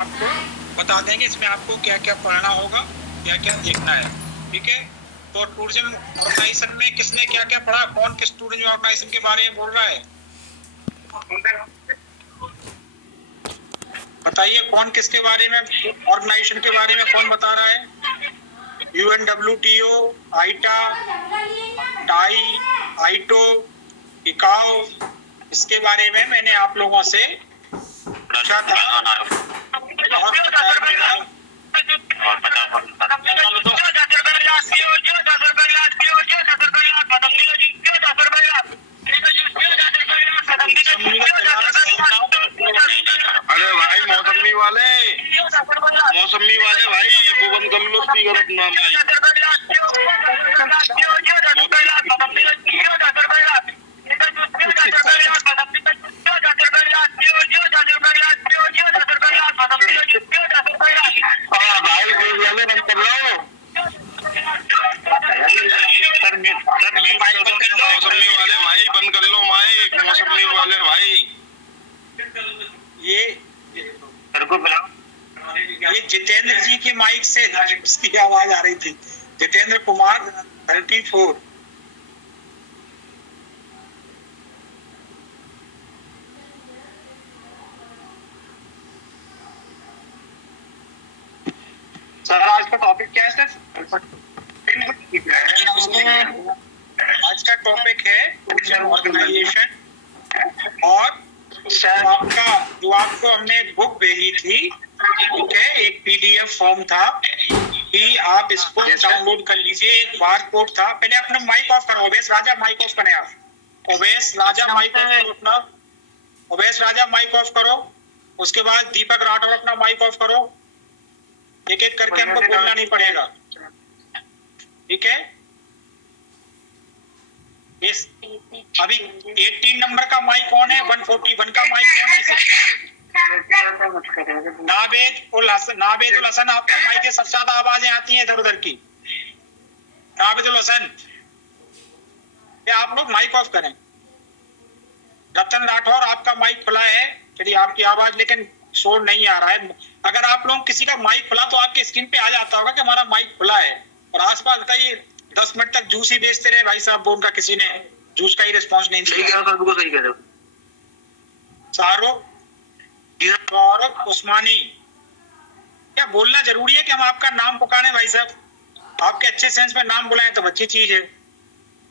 आपको बता देंगे इसमें आपको क्या क्या पढ़ना होगा, क्या क्या देखना है। ठीक है, तो टूरिज्म ऑर्गेनाइजेशन में किसने क्या क्या पढ़ा, कौन किस टूरिज्म ऑर्गेनाइजेशन के बारे में बोल रहा है, बताइए कौन किसके बारे में, ऑर्गेनाइजेशन के बारे में कौन बता रहा है? UNWTO, आईटा, टाई, आईटो, इकाओ, इसके बारे में मैंने आप लोगों से पूछा था। अरे भाई मौसमी वाले भाई वो बंद कर लो स्पीकर अपना भाई बंद कर लो। मौसमी वाले भाई बंद कर लो माइक, मौसमी वाले भाई ये जितेंद्र जी के माइक से इसकी आवाज आ रही थी। जितेंद्र कुमार 34। सर आज का टॉपिक क्या है सर? आज का टॉपिक है टूरिज्म ऑर्गेनाइजेशन और आपका जो आपको हमने एक बुक भेजी थी, ठीक है, एक PDF फॉर्म था कि आप इसको डाउनलोड कर लीजिए। एक बार कोड था। पहले अपना माइक ऑफ करो, ओवेश राजा माइक ऑफ करें आप। ओवेश राजा माइक ऑफ करो अपना, ओवेश राजा माइक ऑफ करो। उसके बाद दीपक राठौर अपना माइक ऑफ करो। एक एक करके हमको बोलना नहीं पड़ेगा, ठीक है। इस अभी 18 नंबर का माइक ऑन है, 141 का माइक ऑन है, नावेद उल हसन आपका माइक के सबसे ज्यादा आवाजें आती हैं इधर उधर की। नावेद उल हसन, आप लोग माइक ऑफ करें। रतन राठौर आपका माइक खुला है, चलिए आपकी आवाज लेकिन शोर नहीं आ रहा है। अगर आप लोग किसी का माइक खुला तो आपके स्क्रीन पे आ जाता होगा कि हमारा माइक खुला है। और आसपास का ये 10 मिनट तक जूस ही बेचते रहे भाई साहब, उनका किसी ने जूस का ही रिस्पॉन्स नहीं दिया। सही कह रहे हो। शाहरुख उस्मानी, क्या बोलना जरूरी है कि हम आपका नाम पुकारें भाई साहब? आपके अच्छे सेंस में नाम बुलाएं तो अच्छी चीज है,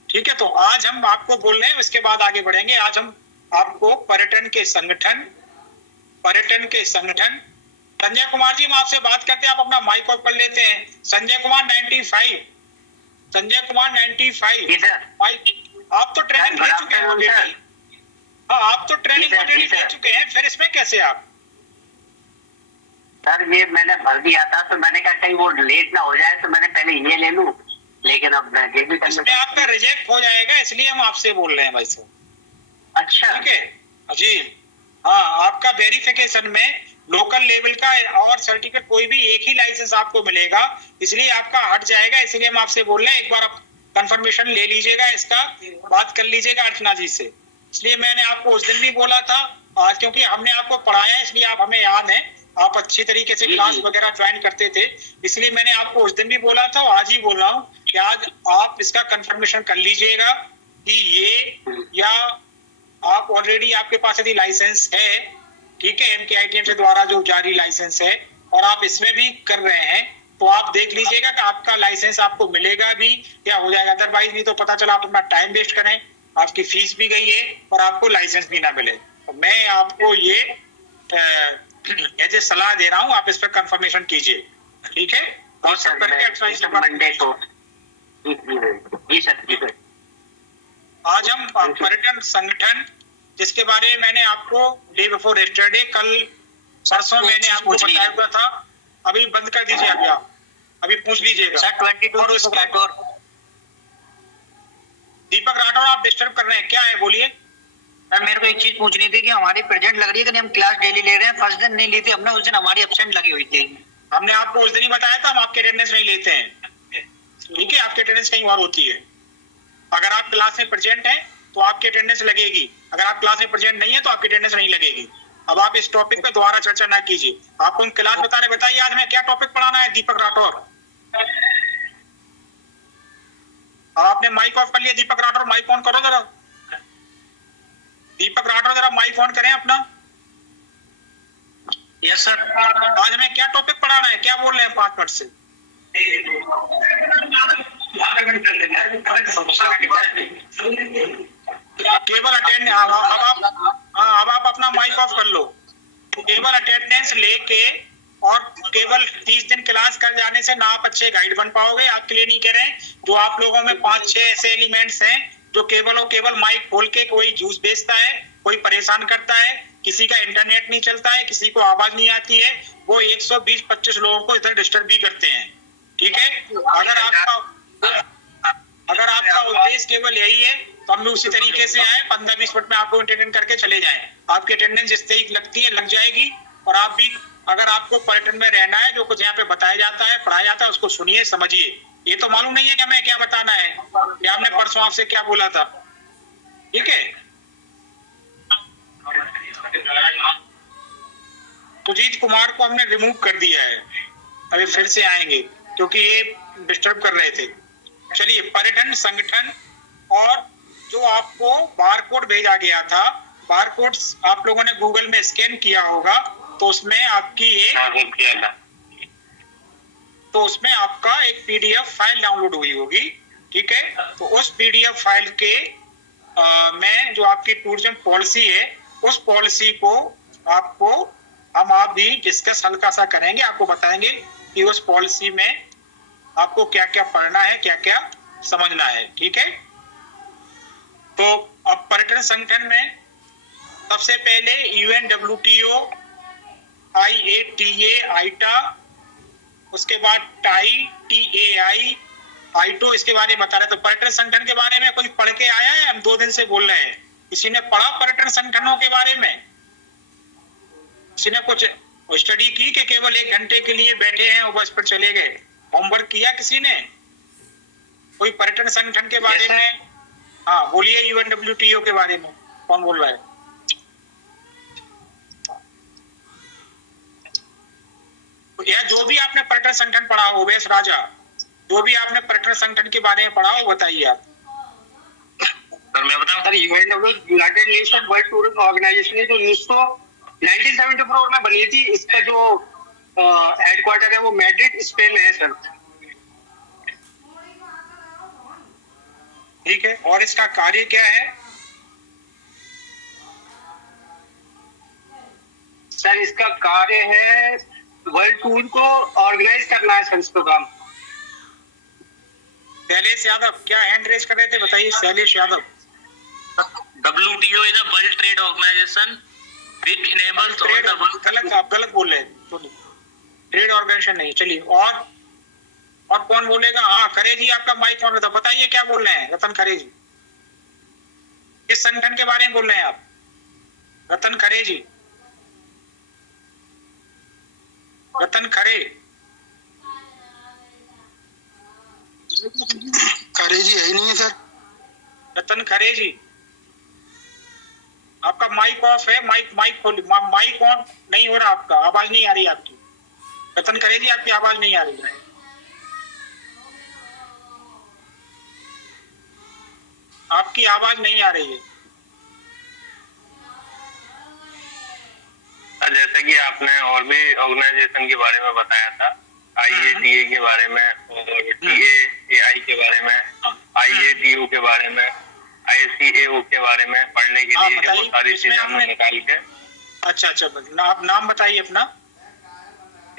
ठीक है। तो आज हम आपको बोल रहे हैं, इसके बाद आगे बढ़ेंगे। आज हम आपको पर्यटन के संगठन संजय कुमार जी, हम आपसे बात करते हैं, आप अपना माइक ऑफ कर लेते हैं। संजय कुमार 95, आप तो ट्रेनिंग ले चुके हैं ऑलरेडी। हाँ, आप तो ट्रेनिंग ऑलरेडी ले चुके हैं, फिर इसमें कैसे आप? सर ये मैंने भर दिया था, तो मैंने कहा कहीं वो लेट ना हो जाए, तो मैंने पहले ये ले लूं, लेकिन अब मैं ये भी इसमें आपका रिजेक्ट हो जाएगा, इसलिए हम आपसे बोल रहे हैं भाई साहब। अच्छा, ठीक है जी। हाँ, आपका वेरिफिकेशन में लोकल लेवल का और सर्टिफिकेट कोई भी एक ही लाइसेंस आपको मिलेगा, इसलिए आपका हट जाएगा। इसलिए हम आपसे बोल रहे हैं, एक बार आप कंफर्मेशन ले लीजिएगा, इसका बात कर लीजिएगा अर्चना जी से। इसलिए मैंने आपको उस दिन भी बोला था, आज क्योंकि हमने आपको पढ़ाया इसलिए आप हमें याद है, आप अच्छी तरीके से क्लास वगैरह ज्वाइन करते थे, इसलिए मैंने आपको उस दिन भी बोला था, आज ही बोल रहा हूँ कि आज आप इसका कंफर्मेशन कर लीजिएगा कि ये, या आप ऑलरेडी आपके पास यदि लाइसेंस है, ठीक है, MKITM से द्वारा जो जारी लाइसेंस है, और आप इसमें भी कर रहे हैं, तो आप देख लीजिएगा कि आपका लाइसेंस आपको मिलेगा भी या हो जाएगा। अदरवाइज नहीं तो पता चला आप अपना टाइम वेस्ट करें, आपकी फीस भी गई है और आपको लाइसेंस भी ना मिले। तो मैं आपको ये एज सलाह दे रहा हूँ, आप इस पर कंफर्मेशन कीजिए, ठीक है। और सब करके मंडे को जी सर। आज हम पर्यटन संगठन, जिसके बारे में मैंने आपको डे बिफोर यस्टरडे, कल सरसों मैंने आपको बताया हुआ था, अभी बंद कर दीजिए, अभी आप अभी पूछ लीजिएगा सर। 22 दीपक राठौर आप डिस्टर्ब कर रहे हैं, क्या है बोलिए। सर मेरे को एक चीज पूछनी थी कि हमारी प्रेजेंट लग रही है कि नहीं, हम क्लास डेली ले रहे हैं, फर्स्ट दिन नहीं ली थी हमने, उस दिन हमारी एब्सेंट लगी हुई थी। हमने आपको उस दिन ही बताया था हम आपके अटेंडेंस नहीं लेते हैं, ठीक है, आपकी अटेंडेंस कहीं और होती है। अगर आप क्लास में प्रेजेंट हैं तो आपकी अटेंडेंस लगेगी, अगर आप क्लास में प्रेजेंट नहीं है तो आपकी अटेंडेंस नहीं लगेगी। अब आप इस टॉपिक पे दोबारा चर्चा ना कीजिए। आपको हम क्लास बता रहे, बताइए आज हमें क्या टॉपिक पढ़ाना है दीपक राठौर। आपने माइक ऑफ कर लिया दीपक राठौर, माइक ऑन करो जरा। दीपक राठौर जरा माइक ऑन करें अपना। Yes sir. आज हमें क्या टॉपिक पढ़ाना है, क्या बोल रहे हैं 5 मिनट से? केवल अटेंड, अब आप अपना माइक ऑफ कर लो। केवल अटेंडेंस लेके और केवल 30 दिन क्लास कर जाने से ना आप अच्छे गाइड बन पाओगे। आपके लिए नहीं कह रहे हैं, जो आप लोगों में 5-6 ऐसे एलिमेंट्स हैं जो केवल और केवल माइक खोल के कोई जूस बेचता है, कोई परेशान करता है, किसी का इंटरनेट नहीं चलता है, किसी को आवाज नहीं आती है, वो 120-25 लोगों को इधर डिस्टर्ब भी करते हैं। ठीक है, अगर आपका उद्देश्य केवल यही है तो हम उसी तरीके से आए, 15-20 मिनट में आपको अटेंड करके चले जाएं। आपकी अटेंडेंस जिस तरीके लगती है लग जाएगी। और आप भी, अगर आपको पर्यटन में रहना है, जो कुछ यहाँ पे बताया जाता है, पढ़ाया जाता है, उसको सुनिए, समझिए। ये तो मालूम नहीं है कि हमें क्या बताना है, या हमने परसों आपसे क्या बोला था। ठीक है, सुजीत कुमार को हमने रिमूव कर दिया है, अभी फिर से आएंगे क्योंकि ये डिस्टर्ब कर रहे थे। चलिए, पर्यटन संगठन, और जो आपको बारकोड भेजा गया था, बारकोड आप लोगों ने गूगल में स्कैन किया होगा, तो उसमें आपकी उसमें आपका एक पीडीएफ फाइल डाउनलोड हुई होगी। ठीक है, तो उस पीडीएफ फाइल के में जो आपकी टूरिज्म पॉलिसी है, उस पॉलिसी को आप भी डिस्कस हल्का सा करेंगे। आपको बताएंगे कि उस पॉलिसी में आपको क्या क्या पढ़ना है, क्या क्या समझना है। ठीक है, तो अब पर्यटन संगठन में सबसे पहले UNWTO, IATA, आइटा, उसके बाद टाई, TAI, आइटो, इसके बारे में बता रहे। तो पर्यटन संगठन के बारे में कोई पढ़ के आया है? हम 2 दिन से बोल रहे हैं, किसी ने पढ़ा पर्यटन संगठनों के बारे में? किसी ने कुछ स्टडी की कि केवल 1 घंटे के लिए बैठे हैं और बस पर चले गए? होमवर्क किया किसी ने? कोई पर्यटन संगठन के बारे में? हाँ बोलिए, UNWTO के बारे में कौन बोल रहा है? या जो भी आपने पर्यटन संगठन पढ़ा हो, उमेश राजा, जो भी आपने पर्यटन संगठन के बारे में पढ़ा हो, बताइए आप। सर मैं बताऊं? Sir, UNW United Nation World Tourism Organisation है, जो 1974 में बनी थी। इसका जो हेडक्वार्टर है वो मैड्रिड, स्पेन में है सर। ठीक है, और इसका कार्य क्या है? सर, इसका कार्य है वर्ल्ड टूर को ऑर्गेनाइज करना है सर, इसका काम। शैलेश यादव क्या हैंड रेज कर रहे थे, बताइए। Shailesh Yadav. WTO is a World Trade Organization which enables all the world. गलत, आप गलत बोल रहे हैं, ट्रेड ऑर्गेनाइजेशन नहीं। चलिए, और कौन बोलेगा? हाँ, खरे जी, आपका माइक ऑन था, बताइए क्या बोल रहे हैं। रतन खरे जी, किस संगठन के बारे में बोल रहे हैं आप? रतन खरे जी, रतन खरे। खरे जी है ही नहीं है सर। रतन खरे जी, आपका माइक ऑफ है, माइक खोल, माइक ऑन नहीं हो रहा आपका, आवाज नहीं आ रही आपकी। रतन खरे जी, आपकी आवाज नहीं आ रही है। आपकी आवाज नहीं आ रही है। जैसे कि आपने और भी ऑर्गेनाइजेशन के बारे में बताया था, IATA के बारे में, और TAI के बारे में, IATO के बारे में, ICAO के बारे में पढ़ने के लिए बहुत सारी चीजें हमने निकाल के। अच्छा, आप नाम बताइए अपना।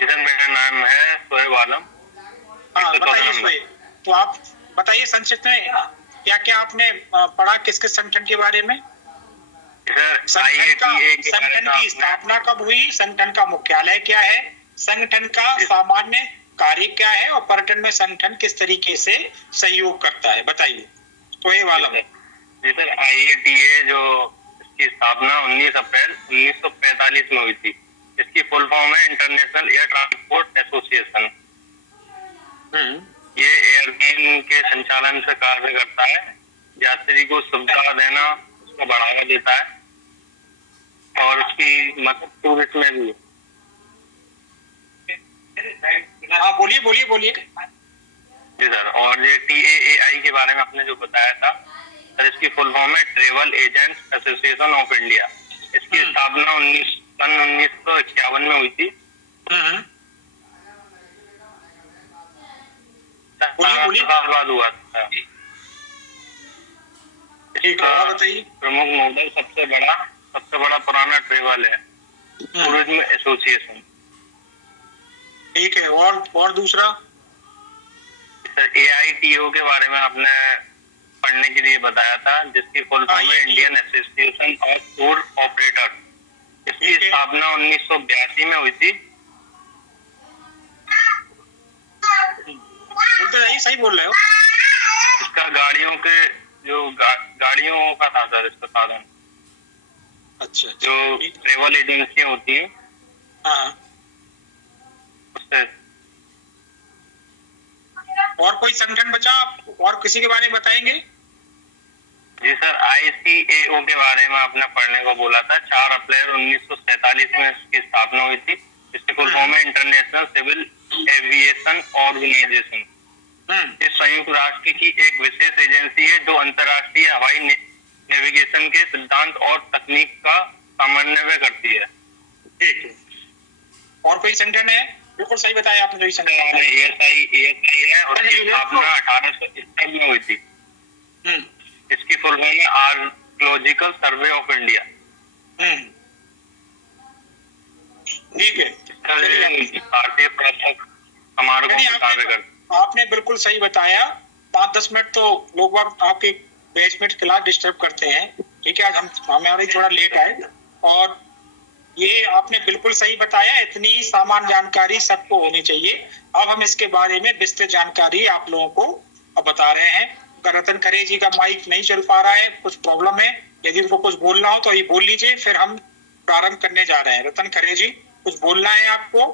सर मेरा नाम है शोएब आलम। हाँ बताइए शोएब, तो आप बताइए संक्षिप्त में क्या क्या आपने पढ़ा, किस किस संगठन के बारे में? संगठन की स्थापना कब हुई, संगठन का मुख्यालय क्या है, संगठन का सामान्य कार्य क्या है, और पर्यटन में संगठन किस तरीके से सहयोग करता है, बताइए। तो ये वाला जी सर, IATA जो इसकी स्थापना 19 अप्रैल 1945 में हुई थी। इसकी फुल फॉर्म है इंटरनेशनल एयर ट्रांसपोर्ट एसोसिएशन। ये एयरलाइन के संचालन से कार्य करता है, यात्री को सुविधा देना, उसको बढ़ावा देता है। और उसकी मतलब टूरिस्ट में भी है। हाँ बोलिए बोलिए बोलिए। जी सर, और ये TAAI के बारे में आपने जो बताया था सर, इसकी फुल फॉर्म है travel agents association of India. इसकी स्थापना 1951 में हुई थी। हम्म, 17 साल बाद हुआ था। ठीक है, और बताइए। प्रमुख मॉडल सबसे बड़ा पुराना ट्रेवल है टूरिज्म एसोसिएशन। ठीक है, और दूसरा। सर AITO के बारे में आपने पढ़ने के लिए बताया था, जिसकी फुल फॉर्म है Indian association of tour operator. इसकी स्थापना 1982 में हुई थी। बोलते रहिए, सही बोल रहे हो। इसका गाड़ियों का था सर, इसका साधन। अच्छा, जो ट्रेवल एजेंसी होती है हाँ। उससे और कोई संगठन बचा, और किसी के बारे में बताएंगे? जी सर, ICAO के बारे में आपने पढ़ने को बोला था। 4 अप्रैल 1947 में इसकी स्थापना हुई थी। इसके फुल फॉर्म है इंटरनेशनल सिविल एविएशन ऑर्गेनाइजेशन। ये संयुक्त राष्ट्र की एक विशेष एजेंसी है जो अंतर्राष्ट्रीय हवाई नेविगेशन के सिद्धांत और तकनीक का समन्वय करती है। ठीक है, और कोई संगठन है? बिल्कुल सही बताया आपने, जो संगठन ASI है, उसकी स्थापना 1871 में हुई थी। इसकी फुल फॉर्म है आर्कियोलॉजिकल सर्वे ऑफ इंडिया। ठीक है, भारतीय पुरातत्व समारोह में कार्य करते। आपने बिल्कुल सही बताया। 5-10 मिनट तो लोग आपके बेसमेंट क्लास डिस्टर्ब करते हैं। ठीक है, आज हमारी थोड़ा लेट आए, और ये आपने बिल्कुल सही बताया। इतनी सामान्य जानकारी सबको होनी चाहिए। अब हम इसके बारे में विस्तृत जानकारी आप लोगों को बता रहे हैं। रतन खरे जी का माइक नहीं चल पा रहा है, कुछ प्रॉब्लम है। यदि उनको कुछ बोलना हो तो ये बोल लीजिए, फिर हम प्रारंभ करने जा रहे हैं। रतन खरे जी, कुछ बोलना है आपको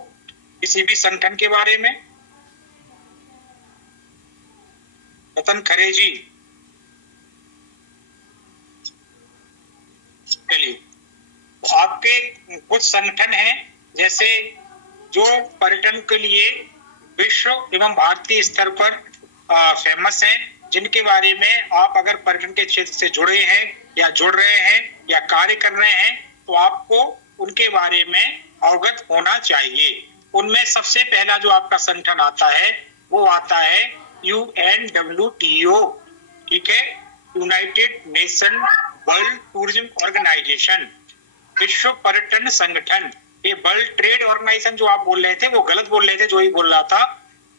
किसी भी संगठन के बारे में? रतन खरे जी, चलिए। आपके कुछ संगठन हैं जैसे जो पर्यटन के लिए विश्व एवं भारतीय स्तर पर फेमस हैं, जिनके बारे में आप अगर पर्यटन के क्षेत्र से जुड़े हैं या जुड़ रहे हैं या कार्य कर रहे हैं तो आपको उनके बारे में अवगत होना चाहिए। उनमें सबसे पहला जो आपका संगठन आता है वो आता है UNWTO। ठीक है, United Nation World Tourism Organisation, विश्व पर्यटन संगठन। ये वर्ल्ड ट्रेड ऑर्गेनाइजेशन जो आप बोल रहे थे वो गलत बोल रहे थे, जो ही बोल रहा था।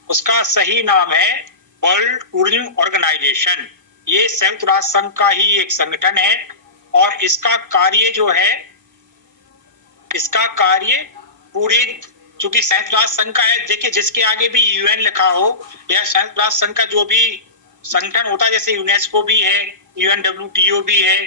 उसका सही नाम है वर्ल्ड टूरिज्म ऑर्गेनाइजेशन। ये संयुक्त राष्ट्र संघ का ही एक संगठन है, और इसका कार्य जो है, इसका कार्य पूरे, चूंकि संयुक्त राष्ट्र संघ का है, देखिए जिसके आगे भी UN लिखा हो या संयुक्त राष्ट्र संघ का जो भी संगठन होता है, जैसे यूनेस्को भी है, UNWTO भी है,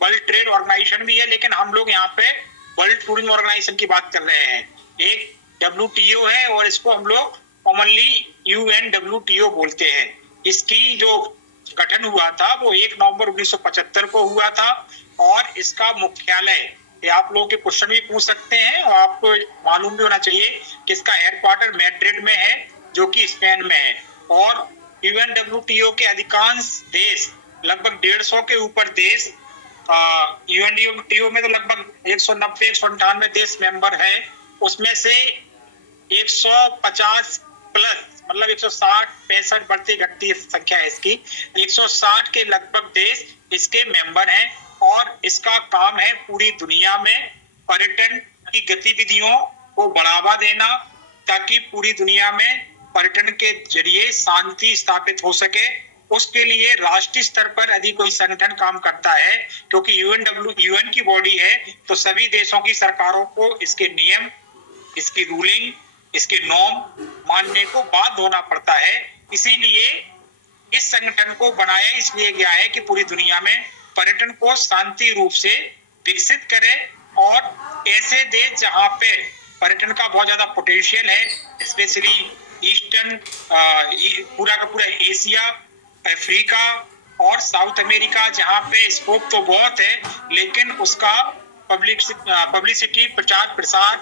वर्ल्ड ट्रेड ऑर्गेनाइजेशन भी है, लेकिन हम लोग यहाँ पे वर्ल्ड टूरिज्म ऑर्गेनाइजेशन की बात कर रहे हैं। एक WTO है और इसको हम लोग कॉमनली UNWTO बोलते हैं। इसकी जो गठन हुआ था वो 1 नवंबर 1975 को हुआ था, और इसका मुख्यालय, ये आप लोगों के क्वेश्चन भी पूछ सकते हैं और आपको मालूम भी होना चाहिए कि इसका हेडक्वार्टर मैड्रिड में है, जो कि स्पेन में है। और UNWTO के अधिकांश देश, लगभग 150 के ऊपर देश, UNWTO में तो लगभग 190-198 देश मेंबर है। उसमें से 150 प्लस, मतलब 160-65 बढ़ती घटती संख्या है इसकी, 160 के लगभग देश इसके मेंबर हैं। और इसका काम है पूरी दुनिया में पर्यटन की गतिविधियों को बढ़ावा देना, ताकि पूरी दुनिया में पर्यटन के जरिए शांति स्थापित हो सके। उसके लिए राष्ट्रीय स्तर पर यदि कोई संगठन काम करता है, क्योंकि UN की बॉडी है, तो सभी देशों की सरकारों को इसके नियम, इसकी रूलिंग, इसके नॉर्म मानने को बाध्य होना पड़ता है। इसीलिए इस संगठन को बनाया इसलिए गया है कि पूरी दुनिया में पर्यटन को शांति रूप से विकसित करे, और ऐसे देश जहां पे पर्यटन का बहुत ज्यादा पोटेंशियल है, स्पेशली ईस्टर्न, पूरा का पूरा एशिया, अफ्रीका और साउथ अमेरिका, जहां पे स्कोप तो बहुत है लेकिन उसका पब्लिसिटी, प्रचार प्रसार,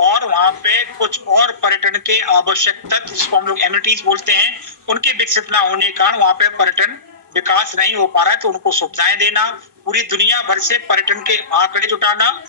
और वहां पे कुछ और पर्यटन के आवश्यक तत्व जिसको हम लोग एमिनिटीज बोलते हैं उनके विकसित न होने के कारण वहां पे पर्यटन विकास नहीं हो पा रहा है, तो उनको सुविधाएं देना, पूरी दुनिया भर से पर्यटन के आंकड़े जुटाना,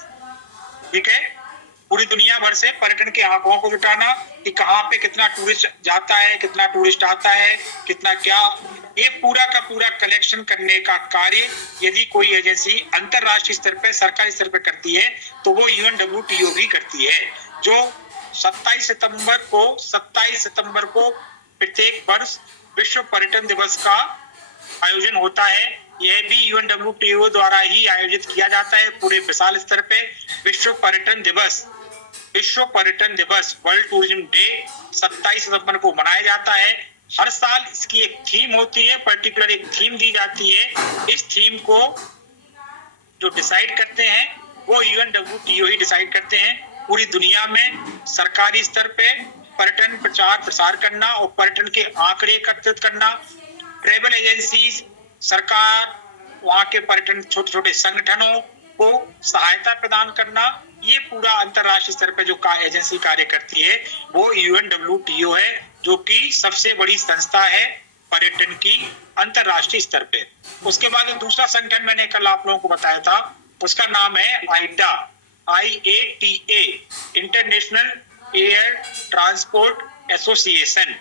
ठीक है, पूरी दुनिया भर से पर्यटन के आंकड़ों को जुटाना कि कहाँ पे कितना टूरिस्ट जाता है, कितना टूरिस्ट आता है, कितना क्या, ये पूरा का पूरा कलेक्शन करने का कार्य यदि कोई एजेंसी अंतरराष्ट्रीय स्तर पे, सरकारी स्तर पे करती है तो वो UNWTO भी करती है। जो 27 सितंबर को प्रत्येक वर्ष विश्व पर्यटन दिवस का आयोजन होता है। यह भी UNWTO द्वारा ही आयोजित किया जाता है पूरे विशाल स्तर पे। विश्व पर्यटन दिवस वर्ल्ड टूरिज्म डे 27 सितंबर को मनाया जाता है। हर साल इसकी एक थीम होती है, पर्टिकुलर एक थीम दी जाती है। इस थीम को जो डिसाइड करते हैं वो UNWTO ही डिसाइड करते हैं। पूरी दुनिया में सरकारी स्तर पे पर्यटन प्रचार प्रसार करना और पर्यटन के आंकड़े एकत्रित करना, ट्रेवल एजेंसीज, सरकार, वहां के पर्यटन छोटे छोटे संगठनों को सहायता प्रदान करना, ये पूरा अंतरराष्ट्रीय स्तर पे जो एजेंसी कार्य करती है वो UNWTO है, जो कि सबसे बड़ी संस्था है पर्यटन की अंतरराष्ट्रीय स्तर पे। उसके बाद दूसरा संगठन मैंने कल आप लोगों को बताया था, उसका नाम है आईटा, IATA, international air transport association.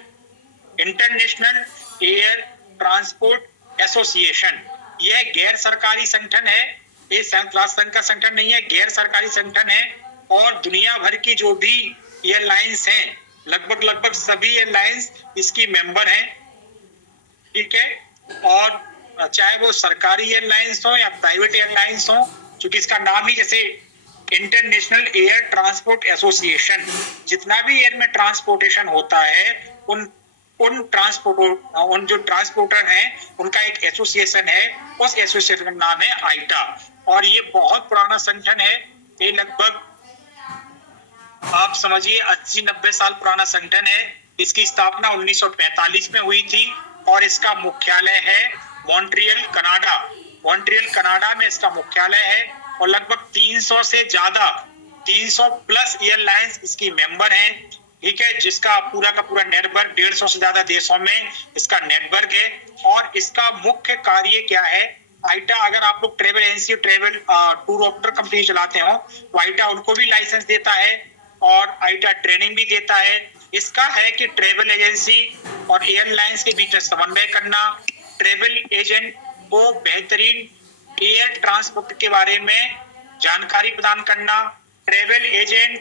International air transport association यह गैर सरकारी संगठन है, ये संयुक्त राष्ट्र संघ का संगठन नहीं है, गैर सरकारी संगठन है। और दुनिया भर की जो भी एयरलाइंस हैं, लगभग सभी एयरलाइंस इसकी मेंबर हैं, ठीक है। और चाहे वो सरकारी एयरलाइंस हो या प्राइवेट एयरलाइंस हो, क्योंकि इसका नाम ही जैसे इंटरनेशनल एयर ट्रांसपोर्ट एसोसिएशन, जितना भी एयर में ट्रांसपोर्टेशन होता है उन जो ट्रांसपोर्टर हैं उनका एक एसोसिएशन है, उस एसोसिएशन का नाम है आईटा। और ये बहुत पुराना संगठन है, ये लगभग आप समझिए 80-90 साल पुराना संगठन है। इसकी स्थापना 1945 में हुई थी और इसका मुख्यालय है मॉन्ट्रियल, कनाडा। मॉन्ट्रियल, कनाडा में इसका मुख्यालय है और लगभग 300 प्लस एयरलाइंस इसकी मेंबर हैं, ठीक है, जिसका पूरा का पूरा नेटवर्क 150 से ज्यादा देशों में इसका नेटवर्क है। और इसका मुख्य कार्य क्या है, आईटा, अगर आप लोग travel agency, travel tour operator company चलाते हो तो आईटा उनको भी लाइसेंस देता है और आईटा ट्रेनिंग भी देता है। इसका है कि ट्रेवल एजेंसी और एयरलाइंस के बीच में समन्वय करना, ट्रेवल एजेंट को बेहतरीन एयर ट्रांसपोर्ट के बारे में जानकारी प्रदान करना। ट्रेवल एजेंट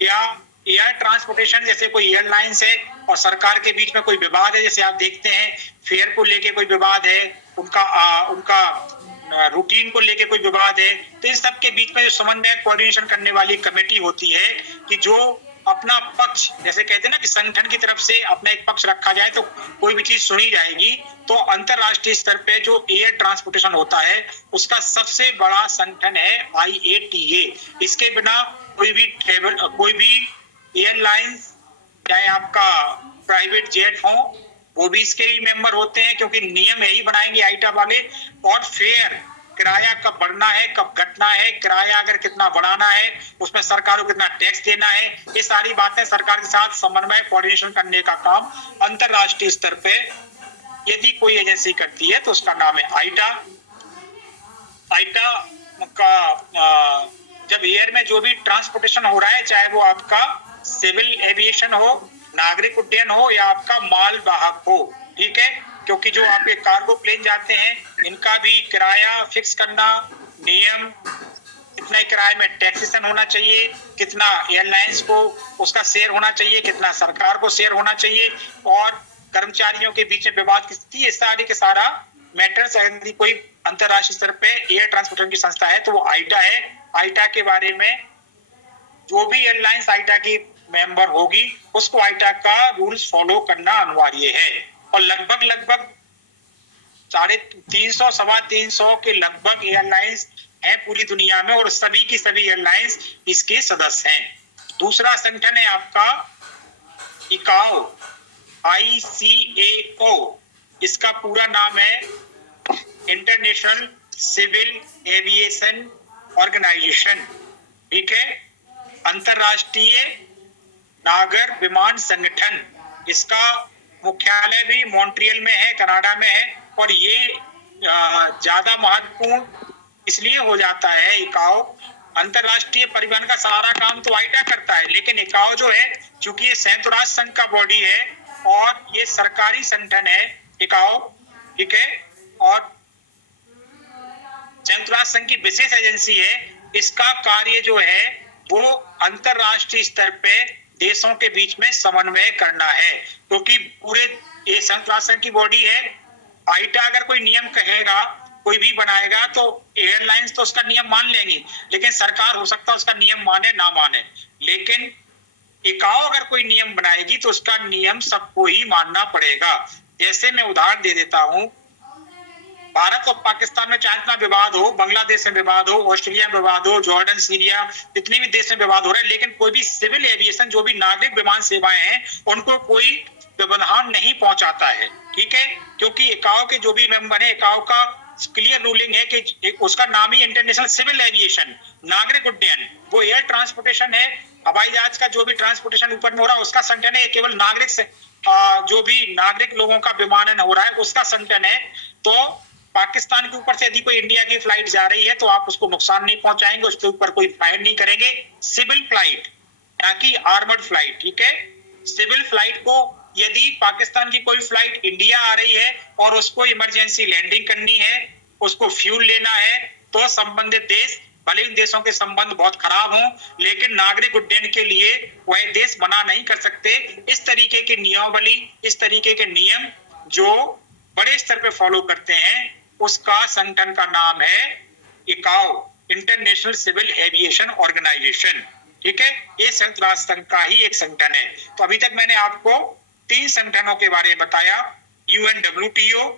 या एयर ट्रांसपोर्टेशन, जैसे कोई एयरलाइंस है और सरकार के बीच में कोई विवाद है, जैसे आप देखते हैं फेयर को लेके कोई विवाद है, उनका रूटीन को लेके कोई विवाद है, तो इन सब के बीच में जो समन्वय कोऑर्डिनेशन करने वाली कमेटी होती है कि जो अपना पक्ष, जैसे कहते हैं ना कि संगठन की तरफ से अपना एक पक्ष रखा जाए तो कोई भी चीज सुनी जाएगी, तो अंतरराष्ट्रीय स्तर पे जो एयर ट्रांसपोर्टेशन होता है उसका सबसे बड़ा संगठन है IATA। इसके बिना कोई भी एयरलाइंस, चाहे आपका प्राइवेट जेट हो, वो भी इसके ही मेंबर होते हैं, क्योंकि नियम यही बनाएंगे आईटा वाले। और फेयर, किराया कब बढ़ना है, कब घटना है, किराया अगर कितना बढ़ाना है, उसमें सरकार को कितना टैक्स देना है, ये सारी बातें सरकार के साथ समन्वय कोऑर्डिनेशन करने का काम अंतरराष्ट्रीय स्तर पे यदि कोई एजेंसी करती है तो उसका नाम है आईटा। आईटा का जब एयर में जो भी ट्रांसपोर्टेशन हो रहा है, चाहे वो आपका सिविल एविएशन हो, नागरिक उड्डयन हो या आपका माल वाहक हो, ठीक है, क्योंकि जो आपके कार्गो प्लेन जाते हैं इनका भी किराया फिक्स करना, नियम, कितना किराए में टैक्सेशन होना चाहिए, कितना एयरलाइंस को उसका शेयर होना चाहिए, कितना सरकार को शेयर होना चाहिए, और कर्मचारियों के बीच में विवाद की स्थिति, ये सारी के सारा मैटर्स यदि कोई अंतरराष्ट्रीय स्तर पे एयर ट्रांसपोर्टेशन की संस्था है तो वो आईटा है। आईटा के बारे में जो भी एयरलाइंस आईटा की मेंबर होगी उसको आईटा का रूल्स फॉलो करना अनिवार्य है। और लगभग 350 के लगभग एयरलाइंस हैं पूरी दुनिया में और सभी की सभी एयरलाइंस इसके सदस्य हैं। दूसरा संगठन है आपका इकाओ, ICAO, इसका पूरा नाम है इंटरनेशनल सिविल एविएशन ऑर्गेनाइजेशन, ठीक है, अंतरराष्ट्रीय नागर विमान संगठन, इसका मुख्यालय भी मॉन्ट्रियल में है, कनाडा में है। और ये ज्यादा महत्वपूर्ण इसलिए हो जाता है, इकाओ अंतरराष्ट्रीय परिवहन का सारा काम तो आईटा करता है, लेकिन इकाओ जो है, चूंकि ये संयुक्त राष्ट्र संघ का बॉडी है और ये सरकारी संगठन है इकाओ, ठीक है, और संयुक्त राष्ट्र संघ की विशेष एजेंसी है। इसका कार्य जो है वो अंतरराष्ट्रीय स्तर पे देशों के बीच में समन्वय करना है, क्योंकि पूरे ये संयुक्त राष्ट्र संघ की बॉडी है। आईटा अगर कोई नियम कहेगा, कोई भी बनाएगा, तो एयरलाइंस तो उसका नियम मान लेंगी, लेकिन सरकार हो सकता है उसका नियम माने ना माने। लेकिन इकाओ अगर कोई नियम बनाएगी तो उसका नियम सबको ही मानना पड़ेगा। जैसे मैं उदाहरण दे देता हूं, भारत और पाकिस्तान में चाहे इतना विवाद हो, बांग्लादेश में विवाद हो, ऑस्ट्रेलिया में विवाद हो, जॉर्डन, सीरिया, जितने भी देश में विवाद हो रहे हैं, लेकिन कोई भी सिविल एविएशन, जो भी नागरिक विमान सेवाएं हैं, उनको कोई व्यवधान नहीं पहुंचाता है, ठीक है, क्योंकि इकाओ के जो भी मेंबर है, इकाओ का क्लियर रूलिंग है कि उसका नाम ही इंटरनेशनल सिविल एविएशन, नागरिक उड्डयन, वो एयर ट्रांसपोर्टेशन है, हवाई जहाज का जो भी ट्रांसपोर्टेशन ऊपर में हो रहा है उसका संगठन है, केवल नागरिक से जो भी नागरिक लोगों का विमानन हो रहा है उसका संगठन है। तो पाकिस्तान के ऊपर से यदि कोई इंडिया की फ्लाइट जा रही है तो आप उसको नुकसान नहीं पहुंचाएंगे, उसके ऊपर कोई फाइन नहीं करेंगे। सिविल फ्लाइट, ना कि आर्मर्ड फ्लाइट, ठीक है। सिविल फ्लाइट को यदि पाकिस्तान की कोई फ्लाइट इंडिया आ रही है और उसको इमरजेंसी लैंडिंग करनी है, उसको फ्यूल लेना है, तो संबंधित देश, भले इन देशों के संबंध बहुत खराब हों, लेकिन नागरिक उड्डयन के लिए वह देश मना नहीं कर सकते। इस तरीके की नियमावली, इस तरीके के नियम जो बड़े स्तर पे फॉलो करते हैं, उसका संगठन का नाम है इकाओ, इंटरनेशनल सिविल एविएशन ऑर्गेनाइजेशन, ठीक है। ये संयुक्त राष्ट्र संघ का ही एक संगठन है। तो अभी तक मैंने आपको 3 संगठनों के बारे में बताया। UNWTO,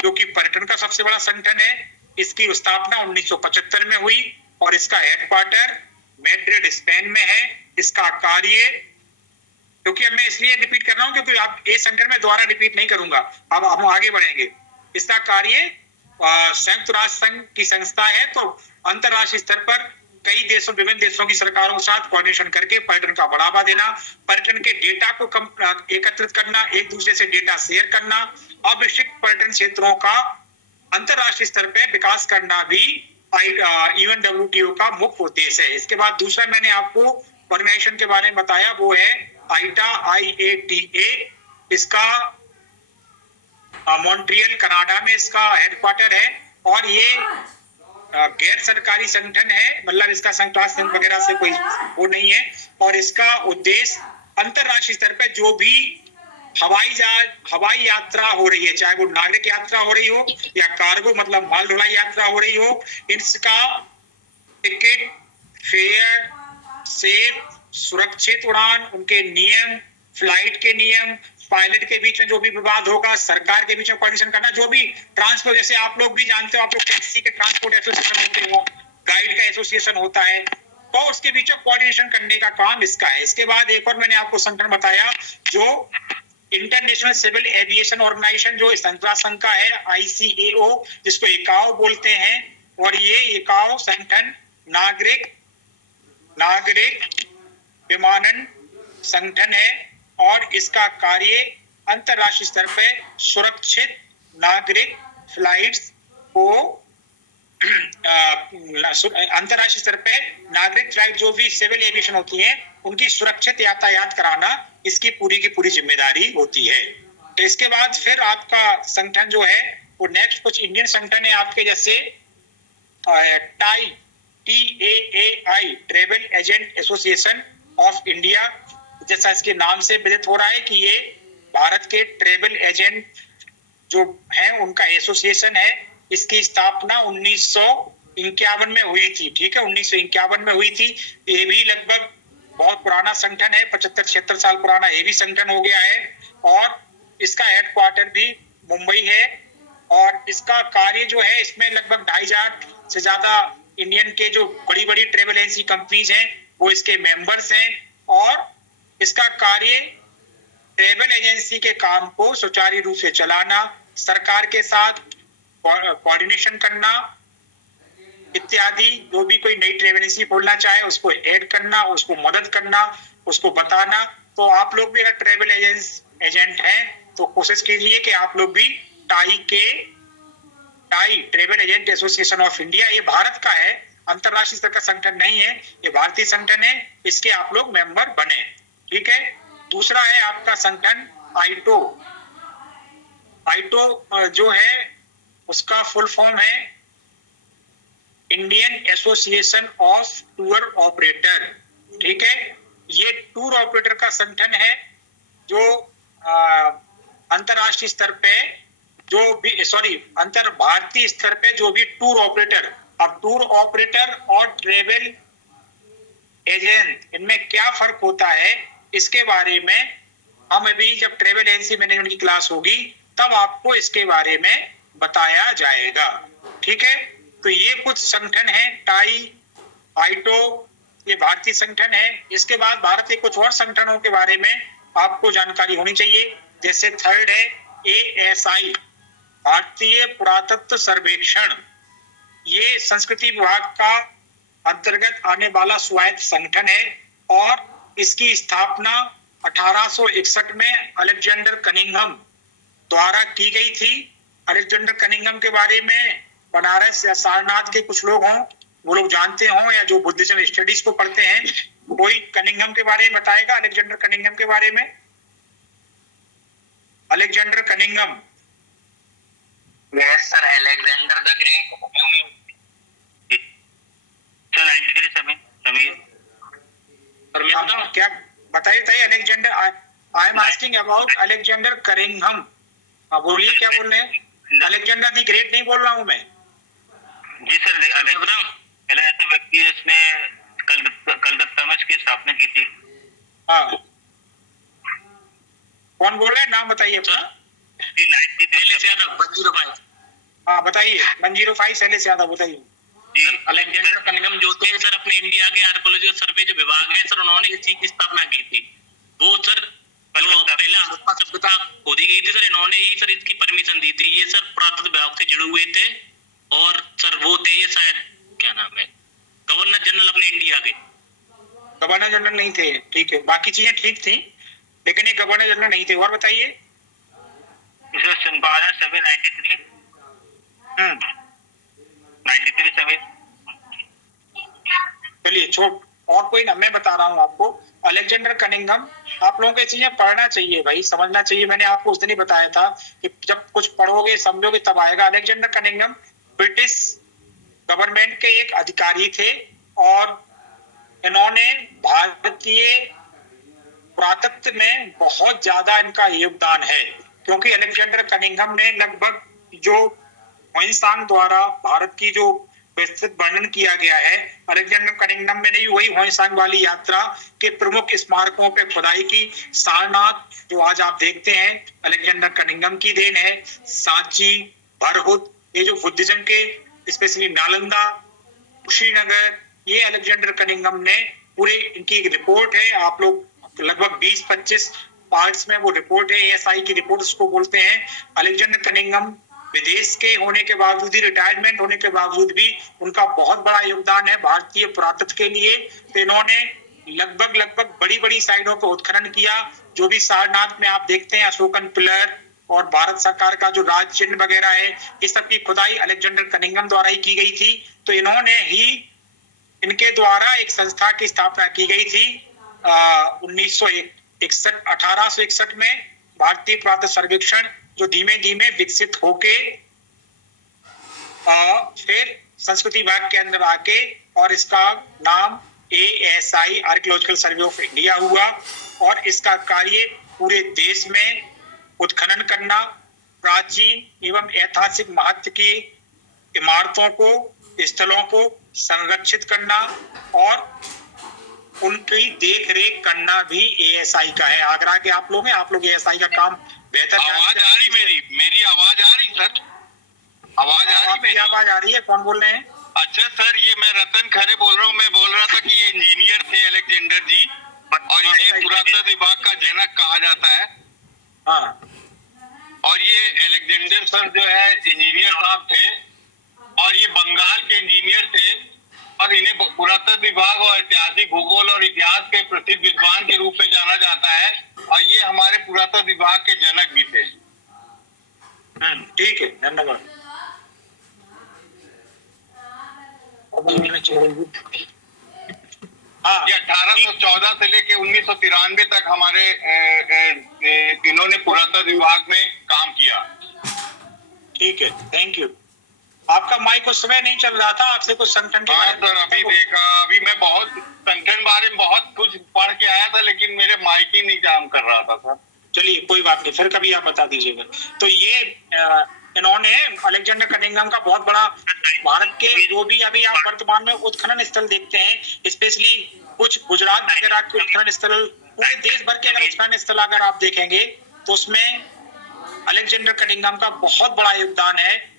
जो कि पर्यटन का सबसे बड़ा संगठन है, इसकी स्थापना 1975 में हुई और इसका हेडक्वार्टर मैड्रिड, स्पेन में है। इसका कार्य, क्योंकि अब मैं इसलिए रिपीट कर रहा हूं क्योंकि आप इस संगठन में दोबारा रिपीट नहीं करूंगा, अब हम आगे बढ़ेंगे। इसका कार्य संयुक्त राष्ट्र संघ की संस्था है, तो अंतरराष्ट्रीय स्तर पर कई देशों, विभिन्न देशों की सरकारों के साथ कोऑर्डिनेशन करके पर्यटन का बढ़ावा देना, पर्यटन के डेटा को एकत्रित करना, एक दूसरे से डेटा शेयर करना, अविकसित पर्यटन क्षेत्रों का अंतरराष्ट्रीय स्तर पर विकास करना भी UNWTO का मुख्य उद्देश्य है। इसके बाद दूसरा मैंने आपको ऑर्गेनाइजेशन के बारे में बताया, वो है आईटा, IATA। इसका मॉन्ट्रियल, कनाडा में इसका हेडक्वार्टर है और ये गैर सरकारी संगठन है, मतलब इसका संयुक्त राष्ट्र संघ वगैरह से कोई वो नहीं है। और इसका उद्देश्य अंतरराष्ट्रीय स्तर पर जो भी हवाई यात्रा हो रही है, चाहे वो नागरिक यात्रा हो रही हो या कार्गो मतलब माल ढुलाई यात्रा हो रही हो, इसका टिकट, फेयर, सेफ, सुरक्षित उड़ान, उनके नियम, फ्लाइट के नियम, पायलट के बीच में जो भी विवाद होगा, सरकार के बीच में कोऑर्डिनेशन करना, जो भी ट्रांसपोर्ट, जैसे आप लोग भी जानते हो, आप लोग टैक्सी के ट्रांसपोर्ट एसोसिएशन होते हो, गाइड का एसोसिएशन होता है, तो उसके बीच में कोऑर्डिनेशन करने का काम इसका है। इसके बाद एक और मैंने आपको संगठन बताया, जो इंटरनेशनल सिविल एविएशन ऑर्गेनाइजेशन, जो संयुक्त राष्ट्र संघ का है, ICAO, जिसको इकाओ बोलते हैं। और ये इकाओ संगठन नागरिक विमानन संगठन है और इसका कार्य अंतरराष्ट्रीय स्तर पर सुरक्षित नागरिक फ्लाइट्स को अंतरराष्ट्रीय स्तर पे नागरिक फ्लाइट जो भी सिविल एविएशन होती है, उनकी सुरक्षित यातायात कराना इसकी पूरी की पूरी जिम्मेदारी होती है। तो इसके बाद फिर आपका संगठन जो है वो नेक्स्ट कुछ इंडियन संगठन है आपके, जैसे TAAI, travel agent association of India. जैसा इसके नाम से विदित हो रहा है कि ये भारत के ट्रेवल एजेंट जो हैं उनका एसोसिएशन है। इसकी स्थापना 1951 में हुई थी, ठीक है, 1951 में हुई थी। ये भी लगभग बहुत पुराना संगठन है, 75-76 साल पुराना ये भी संगठन हो गया है। और इसका हेडक्वार्टर भी मुंबई है और इसका कार्य जो है, इसमें लगभग 2500 से ज्यादा इंडियन के जो बड़ी बड़ी ट्रेवल एजेंसी कंपनीज हैं वो इसके मेंबर्स हैं। और इसका कार्य ट्रेवल एजेंसी के काम को सुचारू रूप से चलाना, सरकार के साथ कोऑर्डिनेशन करना, इत्यादि जो भी कोई नई ट्रेवल एजेंसी खोलना चाहे उसको ऐड करना, उसको मदद करना, उसको बताना। तो आप लोग भी अगर ट्रेवल एजेंट हैं तो कोशिश कीजिए कि आप लोग भी tie travel agent association of India, ये भारत का है, अंतरराष्ट्रीय स्तर का संगठन नहीं है, ये भारतीय संगठन है, इसके आप लोग मेंबर बने। ठीक है। दूसरा है आपका संगठन आईटो। आईटो जो है उसका फुल फॉर्म है Indian association of tour operator. ठीक है। ये टूर ऑपरेटर का संगठन है जो अंतरराष्ट्रीय स्तर पे जो भी अंतर भारतीय स्तर पे जो भी टूर ऑपरेटर, अब टूर ऑपरेटर और ट्रेवल एजेंट इनमें क्या फर्क होता है इसके बारे में हम अभी जब ट्रेवल एजेंसी मैनेजमेंट की क्लास होगी तब आपको इसके बारे में बताया जाएगा। ठीक है। तो ये कुछ संगठन है, टाई, आईटो, ये भारतीय संगठन है। इसके बाद भारत के कुछ और संगठनों के बारे में आपको जानकारी होनी चाहिए। जैसे थर्ड है ASI, भारतीय पुरातत्व सर्वेक्षण। ये संस्कृति विभाग का अंतर्गत आने वाला स्वायत्त संगठन है और इसकी स्थापना 1861 में अलेक्जेंडर कनिंघम द्वारा की गई थी। अलेक्जेंडर कनिंघम के बारे में बनारस या सारनाथ के कुछ लोग हों, वो लोग जानते हों, या जो बुद्धिज्म स्टडीज को पढ़ते हैं, कोई कनिंघम के बारे में बताएगा, अलेक्जेंडर कनिंघम के बारे में? Alexander Cunningham. Yes sir, Alexander the great. Sir 93 Sameer क्या बताइए Alexander, I am asking about Alexander Cunningham. बोलिए क्या बोल रहे हैं? अलेक्जेंडर द ग्रेट नहीं बोल रहा हूं मैं। जी सर, पहले ऐसे व्यक्ति जिसने कलकत्ता की स्थापना की थी। हाँ, कौन बोल रहे हैं? नाम बताइए अपना। 93 यादव, 105। हाँ बताइए, 105 शैलेश यादव, बताइए। जी, अलेक्जेंडर कनिंघम जो थे सर, अपने इंडिया के आर्कोलॉजिकल सर्वे जो विभाग है सर, उन्होंने इस चीज की स्थापना की थी। वो सर जो पहले हड़प्पा सभ्यता खोदी गई थी सर, इन्होंने ही सर इसकी परमिशन दी थी। ये सर पुरातत्व विभाग से जुड़े हुए थे और सर वो थे ये शायद क्या नाम है, गवर्नर जनरल अपने इंडिया के। गवर्नर जनरल नहीं थे, ठीक है, बाकी चीजें ठीक थी लेकिन ये गवर्नर जनरल नहीं थे। और बताइए। चंपारण सर्वे 93 समीर। चलिए छोड़, और कोई ना, मैं बता रहा हूँ आपको। अलेक्जेंडर कनिंघम, आप लोगों को ये चीजें पढ़ना चाहिए भाई, समझना चाहिए। मैंने आपको उस दिन ही बताया था कि जब कुछ पढ़ोगे समझोगे तब आएगा। अलेक्जेंडर कनिंघम ब्रिटिश गवर्नमेंट के एक अधिकारी थे और इन्होंने भारतीय पुरातत्व में बहुत ज्यादा इनका योगदान है, क्योंकि अलेक्जेंडर कनिंघम ने लगभग जो ह्वेनसांग द्वारा भारत की जो विस्तृत वर्णन किया गया है, अलेक्जेंडर कनिंघम ने नहीं, वही ह्वेनसांग वाली यात्रा के प्रमुख स्मारकों पे खुदाई की। सारनाथ जो आज आप देखते हैं अलेक्जेंडर कनिंघम की देन है। सांची, भरहुत, ये जो बुद्धिज्म के स्पेशली नालंदा, कुशीनगर, ये अलेक्जेंडर कनिंघम ने पूरे, इनकी एक रिपोर्ट है, आप लोग लगभग 20-25 पार्ट्स में वो रिपोर्ट है, ASI की रिपोर्ट उसको बोलते हैं। अलेक्जेंडर कनिंघम विदेश के होने के बावजूद ही, रिटायरमेंट होने के बावजूद भी उनका बहुत बड़ा योगदान है भारतीय पुरातत्व के लिए। तो इन्होंने लगभग बड़ी साइटों को उत्खनन किया। जो भी सारनाथ में आप देखते हैं अशोकन पिलर और भारत सरकार का जो राज चिन्ह वगैरह है, इस सब की खुदाई अलेक्जेंडर कनिंघम द्वारा ही की गई थी। तो इन्होंने ही, इनके द्वारा एक संस्था की स्थापना की गई थी 1861 में, भारतीय पुरातत्व सर्वेक्षण, जो धीमे धीमे विकसित होके फिर संस्कृति विभाग के अंदर आके और इसका नाम ASI archaeological survey of India हुआ। और इसका कार्य पूरे देश में उत्खनन करना, प्राचीन एवं ऐतिहासिक महत्व की इमारतों को, स्थलों को संरक्षित करना और उनकी देख रेख करना भी ASI का है। आगरा के आप लोग हैं, आप लोग ASI का काम बेहतर आवाज आ रही मेरी आवाज आ रही सर? आवाज आ रही? मेरी आवाज आ रही है? कौन बोल रहे हैं? अच्छा सर, ये मैं रतन खरे बोल रहा हूँ। मैं बोल रहा था कि ये इंजीनियर थे अलेक्जेंडर जी, और इन्हें पुरातत्व विभाग का जनक कहा जाता है। हाँ। और ये अलेक्जेंडर सर जो है इंजीनियर साहब थे, और ये बंगाल के इंजीनियर थे और इन्हें पुरातत्व विभाग और ऐतिहासिक भूगोल और इतिहास के प्रसिद्ध विद्वान के रूप में जाना जाता है और ये हमारे पुरातत्व विभाग के जनक भी थे। ठीक है, धन्यवाद। हाँ, ये 1814 से लेके 1993 तक हमारे इन्होंने पुरातत्व विभाग में काम किया। ठीक है, थैंक यू। आपका माइक उस समय नहीं चल रहा था, आपसे कुछ संगठन के हाँ बारे में सर, अभी देखा, अभी मैं बहुत संगठन बारे में बहुत कुछ पढ़ के आया था, लेकिन मेरे माइक ही नहीं काम कर रहा था सर। चलिए कोई बात नहीं, फिर कभी आप बता दीजिएगा। तो ये इन्होंने अलेक्जेंडर कनिंघम का बहुत बड़ा भारत के जो भी अभी आप वर्तमान में उत्खनन स्थल देखते हैं, स्पेशली कुछ गुजरात वगैरह के उत्खनन स्थल, पूरे देश भर के अगर उत्खनन स्थल अगर आप देखेंगे तो उसमें अलेक्जेंडर कनिंघम का बहुत बड़ा योगदान है।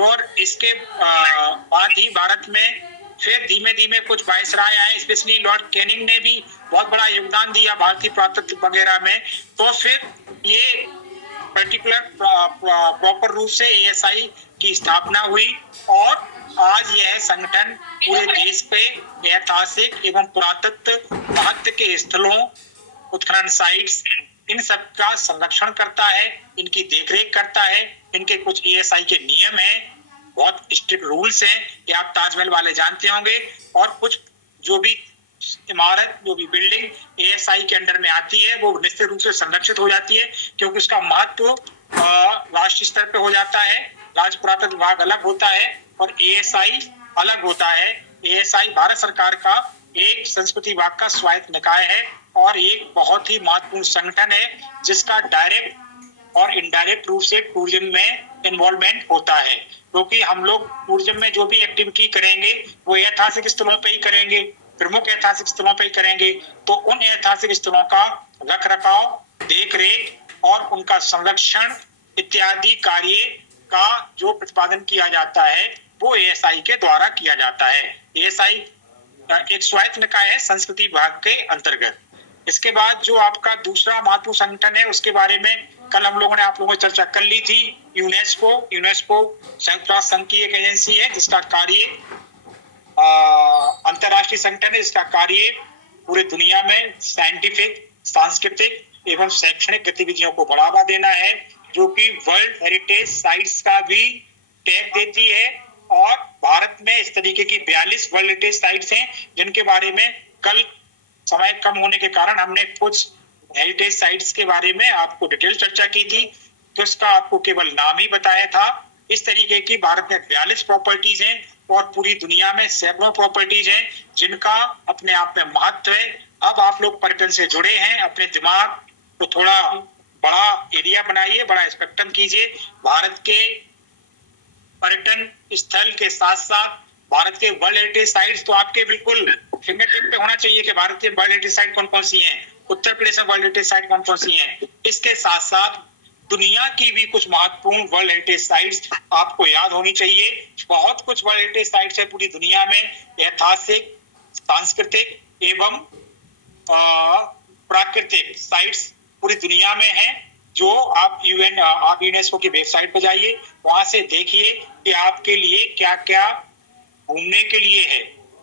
और इसके बाद ही भारत में फिर धीमे धीमे कुछ वायसराय आए, स्पेशली लॉर्ड कैनिंग ने भी बहुत बड़ा योगदान दिया भारतीय पुरातत्व वगैरह में। तो फिर ये पर्टिकुलर प्रॉपर रूप से ASI की स्थापना हुई और आज यह संगठन पूरे देश पे ऐतिहासिक एवं पुरातत्व महत्व के स्थलों, उत्खनन साइट्स, इन सब का संरक्षण करता है, इनकी देखरेख करता है। इनके कुछ ASI के नियम हैं, बहुत स्ट्रिक्ट रूल्स हैं, ये आप ताजमहल वाले जानते होंगे। और कुछ जो भी इमारत, जो भी बिल्डिंग ASI के अंडर में आती है वो निश्चित रूप से संरक्षित हो जाती है, क्योंकि उसका महत्व राष्ट्रीय स्तर पे हो जाता है। राज्य पुरातत्व विभाग अलग होता है और ASI अलग होता है। ASI भारत सरकार का एक संस्कृति विभाग का स्वायत्त निकाय है और एक बहुत ही महत्वपूर्ण संगठन है, जिसका डायरेक्ट और इनडायरेक्ट रूप से टूरिज्म में इन्वॉल्वमेंट होता है। क्योंकि हम लोग टूरिज्म में जो भी एक्टिविटी करेंगे वो ऐतिहासिक स्थलों पे ही करेंगे, प्रमुख ऐतिहासिक स्थलों पे ही करेंगे। तो उन ऐतिहासिक स्थलों का रख रखाव, देख रेख और उनका संरक्षण इत्यादि कार्य का जो प्रतिपादन किया जाता है वो ASI के द्वारा किया जाता है। ASI एक स्वायत्त निकाय है संस्कृति विभाग के अंतर्गत। इसके बाद जो आपका दूसरा महत्वपूर्ण संगठन है उसके बारे में कल हम लोगों ने आप लोगों से चर्चा कर ली थी। यूनेस्को संयुक्त राष्ट्र संघ की एक एजेंसी है जिसका कार्य अंतरराष्ट्रीय संगठन है, जिसका कार्य पूरे दुनिया में साइंटिफिक, सांस्कृतिक एवं शैक्षणिक गतिविधियों को बढ़ावा देना है, जो कि वर्ल्ड हेरिटेज साइट्स का भी टैग देती है। और भारत में इस तरीके की 42 वर्ल्ड हेरिटेज साइट्स हैं, जिनके बारे में कल समय कम होने के कारण हमने कुछ हेरिटेज साइट्स के बारे में आपको डिटेल चर्चा की थी, तो इसका आपको केवल नाम ही बताया था। इस तरीके की भारत में 42 प्रॉपर्टीज हैं और पूरी दुनिया में सैकड़ों प्रॉपर्टीज हैं जिनका अपने आप में महत्व है। अब आप लोग पर्यटन से जुड़े हैं, अपने दिमाग को थोड़ा बड़ा एरिया बनाइए, बड़ा स्पेक्ट्रम कीजिए। भारत के पर्यटन स्थल के साथ साथ भारत के वर्ल्ड हेरिटेज साइट्स तो आपके बिल्कुल फिंगर टिप पे होना चाहिए कि भारत के वर्ल्ड हेरिटेज साइट कौन कौन सी हैं, उत्तर प्रदेश में वर्ल्ड हेरिटेज साइट कौन कौन सी हैं। इसके साथ साथ दुनिया की भी कुछ महत्वपूर्ण वर्ल्ड हेरिटेज साइट्स आपको याद होनी चाहिए। बहुत कुछ वर्ल्ड हेरिटेज साइट्स है पूरी दुनिया में, ऐतिहासिक, सांस्कृतिक एवं प्राकृतिक साइट्स पूरी दुनिया में हैं, जो आप यूनेस्को की वेबसाइट पर जाइए, वहां से देखिए कि आपके लिए क्या क्या घूमने के लिए है।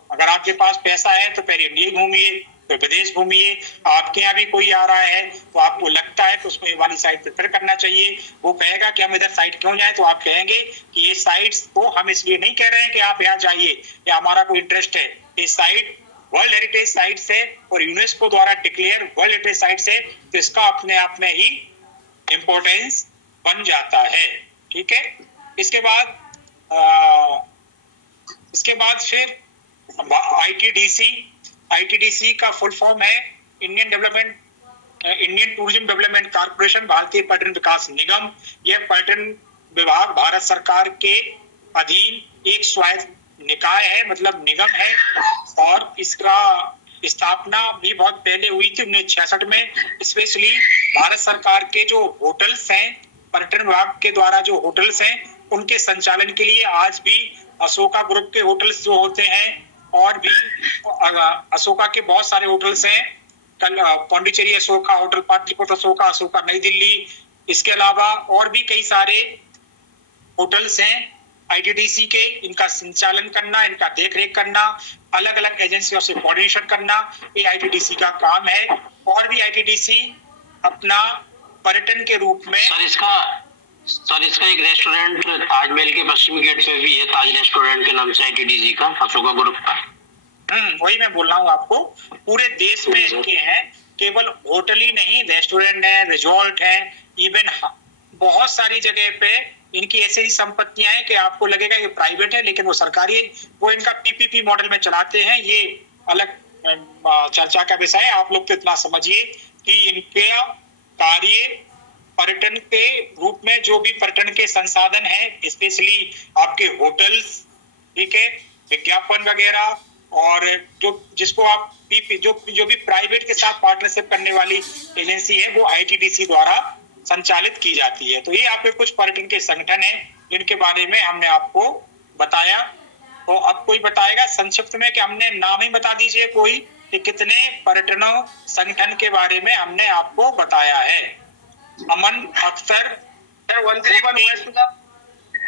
अगर आपके पास पैसा है तो पहले इंडिया घूमिए, फिर विदेश घूमिए। आपके यहाँ भी कोई आ रहा है तो आपको लगता है कि उसको ये वाली साइट प्रेफर करना चाहिए, वो कहेगा कि हम इधर साइट क्यों जाएं, तो आप कहेंगे कि ये साइट्स को हम इसलिए नहीं कह रहे हैं कि आप यहाँ जाइए या हमारा कोई इंटरेस्ट है, ये साइट वर्ल्ड हेरिटेज साइट्स है और यूनेस्को द्वारा डिक्लेयर वर्ल्ड हेरिटेज साइट्स है, तो इसका अपने आप में ही इम्पोर्टेंस बन जाता है। ठीक है, इसके बाद फिर ITDC का फुल फॉर्म है इंडियन टूरिज्म डेवलपमेंट कॉर्पोरेशन, भारतीय पर्यटन विकास निगम। यह पर्यटन विभाग भारत सरकार के अधीन एक स्वायत्त निकाय है, मतलब निगम है, और इसका स्थापना भी बहुत पहले हुई थी 1966 में। स्पेशली भारत सरकार के जो होटल्स हैं, पर्यटन विभाग के द्वारा जो होटल्स हैं, उनके संचालन के लिए आज भी अशोका ग्रुप के होटल्स जो होते हैं और भी अशोका के बहुत सारे होटल्स हैं, कल पौंडीचेरी अशोका होटल, पाटलिपुत्र अशोका नई दिल्ली, इसके अलावा और भी कई सारे होटल्स हैं आईटीडीसी के, इनका संचालन करना, इनका देखरेख करना, अलग अलग एजेंसियों से कोऑर्डिनेशन करना, ये आईटीडीसी का काम है। और भी आईटीडीसी अपना पर्यटन के रूप में सर इसका एक रेस्टोरेंट ताजमहल के पश्चिमी गेट पे भी है, ताज रेस्टोरेंट के नाम से आईटीडीजी का, अशोका ग्रुप का। वही मैं बोल रहा हूँ आपको, पूरे देश में इनके हैं, केवल होटल ही नहीं, रेस्टोरेंट है, रिजॉर्ट है, इवन बहुत सारी जगह पे इनकी ऐसी संपत्तियां हैं कि आपको लगेगा ये प्राइवेट है लेकिन वो सरकारी है। वो इनका पीपीपी मॉडल में चलाते हैं, ये अलग चर्चा का विषय है। आप लोग तो इतना समझिए कि इनके कार्य पर्यटन के रूप में जो भी पर्यटन के संसाधन हैं, स्पेशली आपके होटल्स, ठीक है, विज्ञापन वगैरह, और जो जिसको आप जो भी प्राइवेट के साथ पार्टनरशिप करने वाली एजेंसी है वो आईटीडीसी द्वारा संचालित की जाती है। तो ये आपके कुछ पर्यटन के संगठन हैं जिनके बारे में हमने आपको बताया। तो अब कोई बताएगा संक्षिप्त में कि हमने नाम ही बता दीजिए कोई कि कितने पर्यटन संगठन के बारे में हमने आपको बताया है। अमन अख्तर 131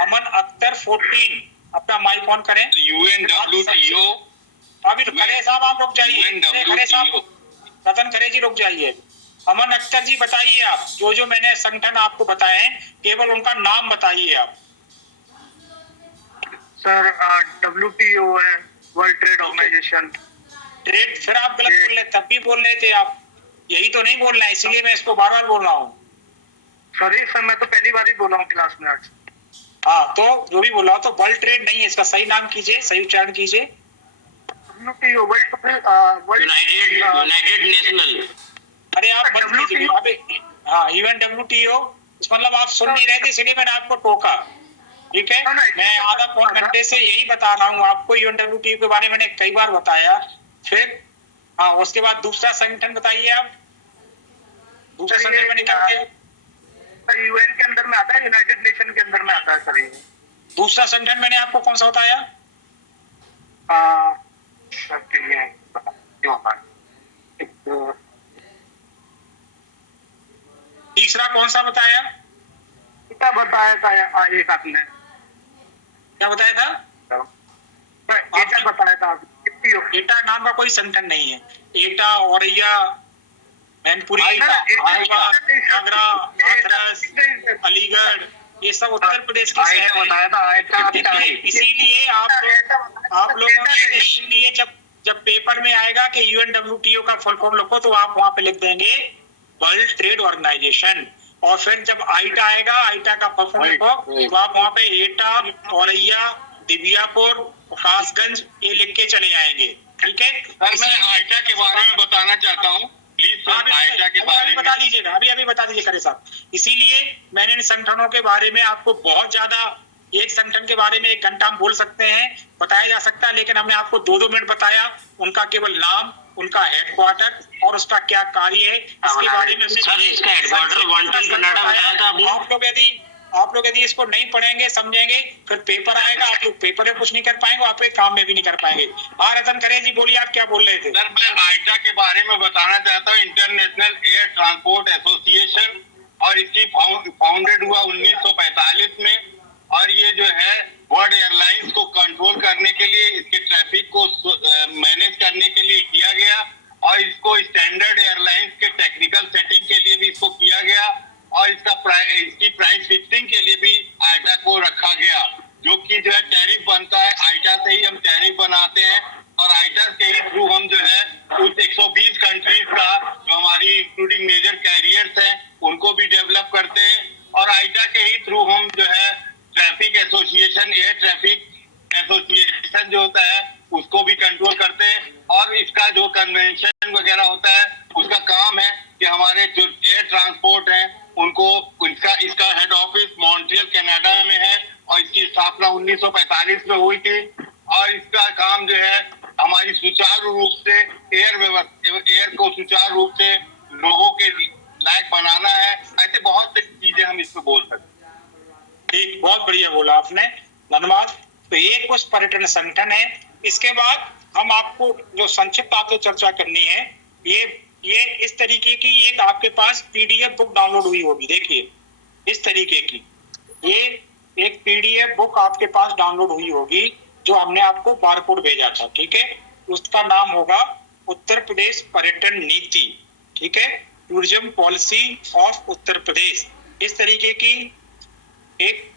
अमन अख्तर 14, अपना माइक ऑन करें। UNWTO, अभी खरे साहब आप रुक जाइए, खरे साहब, रतन खरे जी रुक जाइए। अमन अख्तर जी बताइए आप, जो मैंने संगठन आपको बताए हैं केवल उनका नाम बताइए आप। सर WTO है, वर्ल्ड ट्रेड ऑर्गेनाइजेशन। ट्रेड, फिर आप गलत बोल रहे, तब भी बोल रहे थे आप, यही तो नहीं बोलना है, इसीलिए मैं इसको बार बार बोल रहा हूँ। सॉरी सर, मैं तो पहली बार ही बोला हूँ क्लास में आज। हाँ, तो जो भी बोला हो तो वर्ल्ड ट्रेड नहीं है, इसका सही नाम कीजिए, सही उच्चारण कीजिए। WTO United national. अरे आप बंद कीजिए अभी। हाँ, इवन WTO, इस मतलब आप सुन नहीं रहे थे इसलिए मैंने आपको टोका, ठीक है। मैं आधा पौन घंटे से यही बता रहा हूँ आपको, UNWTO के बारे में मैंने कई बार बताया। फिर हाँ, उसके बाद दूसरा संगठन बताइए आप, दूसरा संगठन में निकल गया। UN के अंदर में आता है, यूनाइटेड नेशन के अंदर में आता है सर ये। दूसरा संगठन मैंने आपको कौन सा बताया? तीसरा कौन सा बताया? क्या बताया था एक आपने? क्या बताया था? एटा बताया था। एटा नाम का कोई संगठन नहीं है। एटा, औरैया, मैनपुरी, आगरा, हाथरस, अलीगढ़, ये सब उत्तर प्रदेश के शहर हैं। इसीलिए आप लोगों ने, इसीलिए जब पेपर में आएगा कि UNWTO का फुल फॉर्म लिखो तो आप वहां पे लिख देंगे वर्ल्ड ट्रेड ऑर्गेनाइजेशन, और फिर जब आईटा आएगा, आईटा का फुल फॉर्म लिखो तो आप वहां पे एटा, औरैया, दिव्यापुर, कासगंज ये लिख के चले आएंगे, ठीक है। मैं आईटा के बारे में बताना चाहता हूँ, प्लीज सर, आईटा के बारे में बता दीजिएगा, अभी बता दीजिए खरे साहब। इसीलिए मैंने इन संगठनों के बारे में आपको बहुत ज्यादा, एक संगठन के बारे में 1 घंटा हम बोल सकते हैं, बताया जा सकता है, लेकिन हमने आपको 2-2 मिनट बताया। उनका केवल नाम, उनका हेडक्वार्टर और उसका क्या कार्य है, इसके बारे में हमने सर इसका हेडक्वार्टर वाशिंगटन कनाडा बताया था आपने। आप लोग यदि इसको नहीं पढ़ेंगे, समझेंगे, फिर पेपर आएगा, आप लोग पेपर में कुछ नहीं कर पाएंगे, आप एक काम में भी नहीं कर पाएंगे। हाँ, रतन करे जी बोलिए, आप क्या बोल रहे थे? सर, मैं आईटा के बारे में बताना चाहता हूँ। इंटरनेशनल एयर ट्रांसपोर्ट एसोसिएशन, और इसकी फाउंडेड हुआ 1945 में, और ये जो है वर्ल्ड एयरलाइंस को कंट्रोल करने के लिए, इसके ट्रैफिक को मैनेज करने के लिए किया गया, और इसको स्टैंडर्ड एयरलाइंस के टेक्निकल सेटिंग के लिए भी इसको किया गया, और इसकी प्राइस फिक्सिंग के लिए भी आईटा को रखा गया, जो कि जो है टैरिफ बनता है, आईटा से ही हम टैरिफ बनाते हैं, और आईटा के ही थ्रू हम जो है उस 120 कंट्रीज का, जो हमारी इंक्लूडिंग मेजर कैरियर्स हैं, उनको भी डेवलप करते हैं, और आईटा के ही थ्रू हम जो है traffic association, air traffic association जो होता है उसको भी कंट्रोल करते हैं, और इसका जो कन्वेंशन वगैरह होता है उसका काम है कि हमारे जो एयर ट्रांसपोर्ट है उनको, इसका हेड ऑफिस मॉन्ट्रियल कनाडा में है, और इसकी स्थापना 1945 में हुई थी, और इसका काम जो है हमारी सुचारू रूप से एयर को सुचारू रूप से लोगों के लायक बनाना है। ऐसे बहुत सी चीजें हम इसमें बोल सकते हैं। ठीक, बहुत बढ़िया बोला आपने, धन्यवाद। तो ये कुछ पर्यटन संगठन है। इसके बाद हम आपको जो संक्षिप्त आपसे चर्चा करनी है, ये इस तरीके की एक आपके पास PDF बुक डाउनलोड हुई होगी, देखिए इस तरीके की। ये एक पीडीएफ बुक आपके पास डाउनलोड हुई होगी जो हमने आपको बारकोड भेजा था, ठीक है। उसका नाम होगा उत्तर प्रदेश पर्यटन नीति, ठीक है, tourism policy of Uttar Pradesh. इस तरीके की एक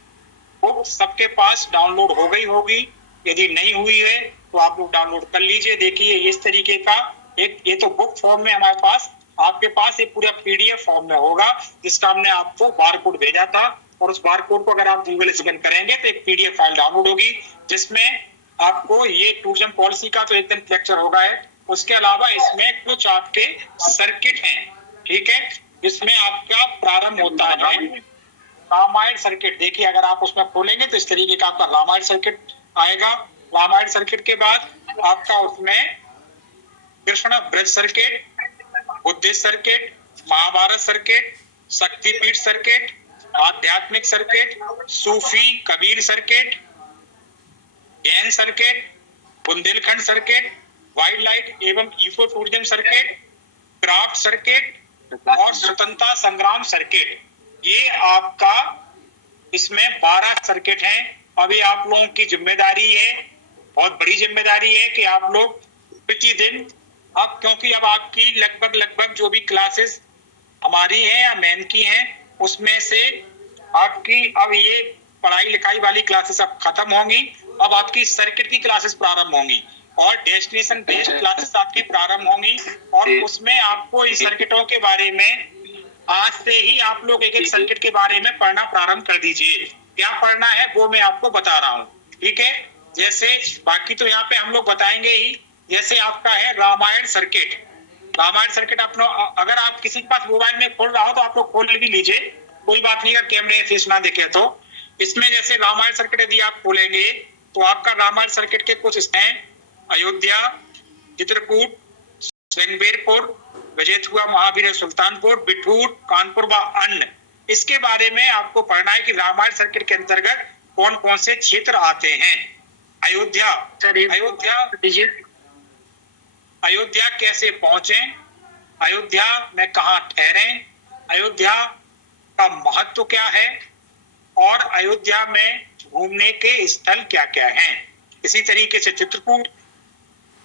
बुक सबके पास डाउनलोड हो गई होगी। यदि नहीं हुई है तो आप लोग डाउनलोड कर लीजिए। देखिए इस तरीके का एक, ये तो बुक फॉर्म में हमारे पास, आपके पास ये पूरा पीडीएफ फॉर्म में होगा जिसका हमने आपको बारकोड भेजा था। और उस बारकोड को अगर आप गूगल स्कैन करेंगे तो एक पीडीएफ फाइल डाउनलोड होगी जिसमें आपको ये टूरिज्म पॉलिसी का तो एक दिन लेक्चर होगा है, उसके अलावा इसमें कुछ आपके सर्किट हैं, ठीक है। इसमें आपका प्रारंभ होता है रामायण सर्किट। देखिए अगर आप उसमें खोलेंगे तो इस तरीके का आपका रामायण सर्किट आएगा। रामायण सर्किट के बाद आपका उसमें Krishna Braj circuit, Buddhist circuit, Mahabharat circuit, Shaktipeeth circuit, आध्यात्मिक circuit, Sufi Kabir circuit, Jain circuit, Bundelkhand circuit, wild life एवं eco tourism circuit, craft circuit और स्वतंत्रता संग्राम सर्किट। ये आपका इसमें 12 सर्किट हैं। अभी आप लोगों की जिम्मेदारी है, बहुत बड़ी जिम्मेदारी है कि आप लोग प्रतिदिन, अब क्योंकि अब आपकी लगभग जो भी क्लासेस हमारी हैं या मैम की हैं उसमें से आपकी अब ये पढ़ाई लिखाई वाली क्लासेस अब खत्म होंगी। अब आपकी सर्किट की क्लासेस प्रारंभ होंगी और डेस्टिनेशन बेस्ड क्लासेस आपकी प्रारंभ होंगी और उसमें आपको इस सर्किटों के बारे में आज से ही आप लोग एक एक सर्किट के बारे में पढ़ना प्रारंभ कर दीजिए। क्या पढ़ना है वो मैं आपको बता रहा हूँ, ठीक है। जैसे बाकी तो यहाँ पे हम लोग बताएंगे ही। जैसे आपका है रामायण सर्किट। रामायण सर्किट अपना, अगर आप किसी के पास मोबाइल में खोल रहा हो तो आप लोग खोल भी लीजिए, कोई बात नहीं, अगर कैमरे फीस ना दिखे तो। इसमें जैसे रामायण सर्किट यदि आप खोलेंगे तो आपका रामायण सर्किट के कुछ हैं: अयोध्या, चित्रकूट, श्रृंगेरपुर, विजयथुआ, महावीर, सुल्तानपुर, बिठूर, कानपुर व अन्य। इसके बारे में आपको पढ़ना है कि रामायण सर्किट के अंतर्गत कौन कौन से क्षेत्र आते हैं। अयोध्या कैसे पहुंचे, अयोध्या में कहां ठहरे, अयोध्या का महत्व क्या है और अयोध्या में घूमने के स्थल क्या क्या हैं। इसी तरीके से चित्रकूट,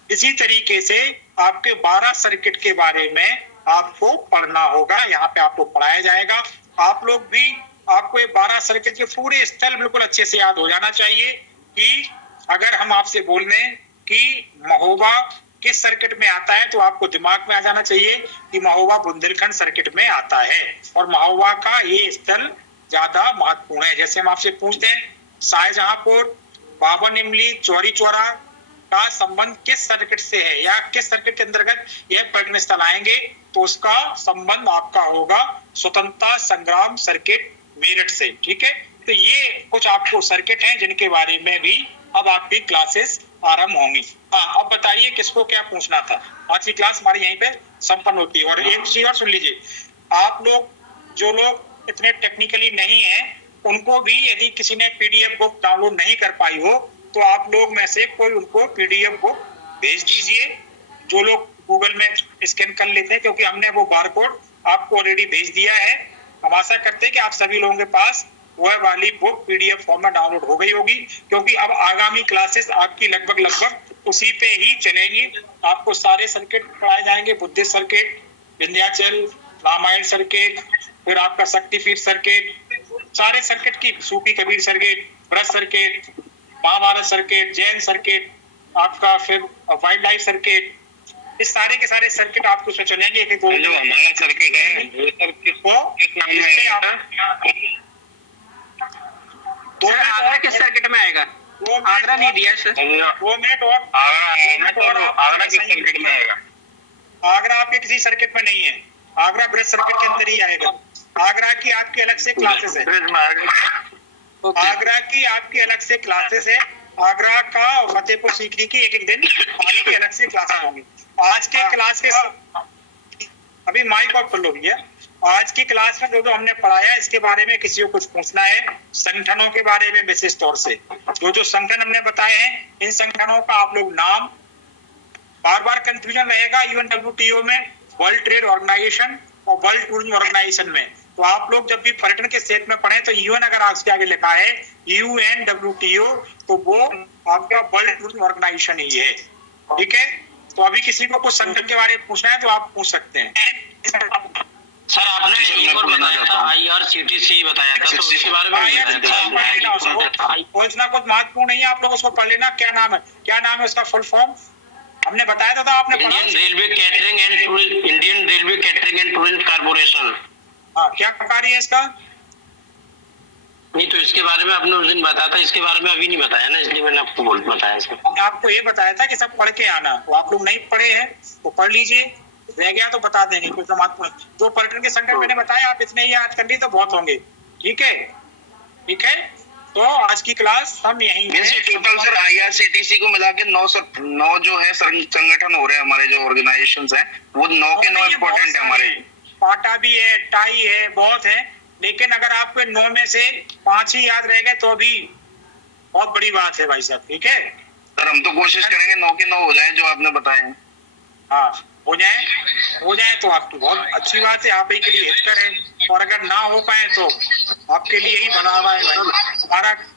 इसी तरीके से आपके 12 सर्किट के बारे में आपको पढ़ना होगा। यहाँ पे आपको पढ़ाया जाएगा। आप लोग भी, आपको ये 12 सर्किट के पूरे स्थल बिल्कुल अच्छे से याद हो जाना चाहिए कि अगर हम आपसे बोल रहे कि महोबा किस सर्किट में आता है तो आपको दिमाग में आ जाना चाहिए कि महोबा बुंदेलखंड सर्किट में आता है और महोबा का ये स्थल ज्यादा महत्वपूर्ण है। जैसे हम आपसे पूछते हैं शाहजहांपुर, बावन इमली, चौरी चौरा का संबंध किस सर्किट से है या किस सर्किट के अंतर्गत यह पर्यटन स्थल आएंगे, तो उसका संबंध आपका होगा स्वतंत्रता संग्राम सर्किट मेरठ से, ठीक है। तो ये कुछ आपको सर्किट हैं जिनके बारे में भी अब आपकी क्लासेस आरंभ होंगी। हाँ, अब बताइए किसको क्या पूछना था। आज की क्लास हमारी यहीं पे संपन्न होती है। और एक चीज और सुन लीजिए, आप लोग जो लोग इतने टेक्निकली नहीं हैं उनको भी यदि किसी ने पीडीएफ बुक डाउनलोड नहीं कर पाई हो तो आप लोग में से कोई उनको पीडीएफ बुक भेज दीजिए। जो लोग गूगल में स्कैन कर लेते हैं, क्योंकि हमने वो बारकोड आपको ऑलरेडी भेज दिया है। हम आशा करते हैं कि आप सभी लोगों के पास वह वाली बुक पीडीएफ फॉर्म में डाउनलोड हो गई होगी, क्योंकि अब आगामी क्लासेस आपकी लगभग उसी पे ही चलेंगी। आपको सारे सर्किट पढ़ाए जाएंगे, Buddhist circuit, Vindhyachal, Ramayan circuit, फिर आपका शक्तिपीठ सर्किट, सारे सर्किट की, Sufi Kabir circuit, Braj circuit, Mahabharat circuit, Jain circuit, आपका फिर वाइल्ड लाइफ सर्किट, इस सारे के सारे सर्किट आपको उसमें चलेंगे। जो हमारा सर्किट है वो सर किस नाम में है? आगरा किस सर्किट में आएगा? आगरा नहीं दिया सर। 2 मिनट और आगरा किस सर्किट में आएगा? आगरा आपके किसी सर्किट में नहीं है, आगरा ब्रज सर्किट के अंदर ही आएगा। आगरा की आपकी अलग से क्लासेस है, आगरा की आपकी अलग से क्लासेस है। आगरा का फतेहपुर सीकरी की एक दिन आपकी अलग से क्लासेस होंगी। आज के क्लास के अभी माइक ऑफ कर लो भैया। आज की क्लास में जो हमने पढ़ाया इसके बारे में किसी को कुछ पूछना है, संगठनों के बारे में विशेष तौर से जो संगठन हमने बताए हैं, इन संगठनों का आप लोग नाम, बार बार कंफ्यूजन रहेगा यूएनडब्ल्यूटीओ में, वर्ल्ड ट्रेड ऑर्गेनाइजेशन और वर्ल्ड टूरिज्म ऑर्गेनाइजेशन में, तो आप लोग जब भी पर्यटन के क्षेत्र में पढ़े तो यूएन अगर आपके आगे लिखा है UNWTO, तो वो आपका वर्ल्ड टूरिज्म ऑर्गेनाइजेशन ही है। ठीक है, तो अभी किसी को कुछ संगठन के बारे में पूछना है तो आप पूछ सकते हैं। सर आपने एक और बताया था, IRCTC बताया था, तो उसके बारे में कुछ ना कुछ महत्वपूर्ण नहीं है, आप लोग उसको पढ़ लेना। क्या नाम है उसका फुल फॉर्म? हमने बताया था आपने पढ़ा? Indian railway catering and tourism corporation. हाँ, क्या कार्य है इसका? नहीं, तो इसके बारे में आपने उस दिन बताया था, इसके बारे में अभी नहीं बताया ना, इसलिए मैंने आपको बताया इसका। हमने आपको ये बताया था कि सब पढ़ के आना, तो आप लोग नहीं पढ़े हैं तो पढ़ लीजिए, रह गया तो बता देंगे। कुछ महत्वपूर्ण जो पर्यटन के संगठन मैंने बताया, आप इतने ही याद कर ली तो बहुत होंगे। ठीक है, तो आज की क्लास हम यहीं टोटल सर IRCTC को मिला के 9 जो है संगठन हो रहे हैं हमारे, जो ऑर्गेनाइजेशंस हैं वो 9 के 9 इम्पोर्टेंट है हमारे। पाटा भी है, टाई है, बहुत है, लेकिन अगर आपके 9 में से 5 ही याद रह गए तो भी बहुत बड़ी बात है भाई साहब। ठीक है सर, हम तो कोशिश करेंगे 9 के 9 हो जाए जो आपने बताए हैं। हाँ, हो जाए तो आपकी बहुत अच्छी बात है, आप ही के लिए हितकर है, और अगर ना हो पाए तो आपके लिए ही बना हुआ है भाई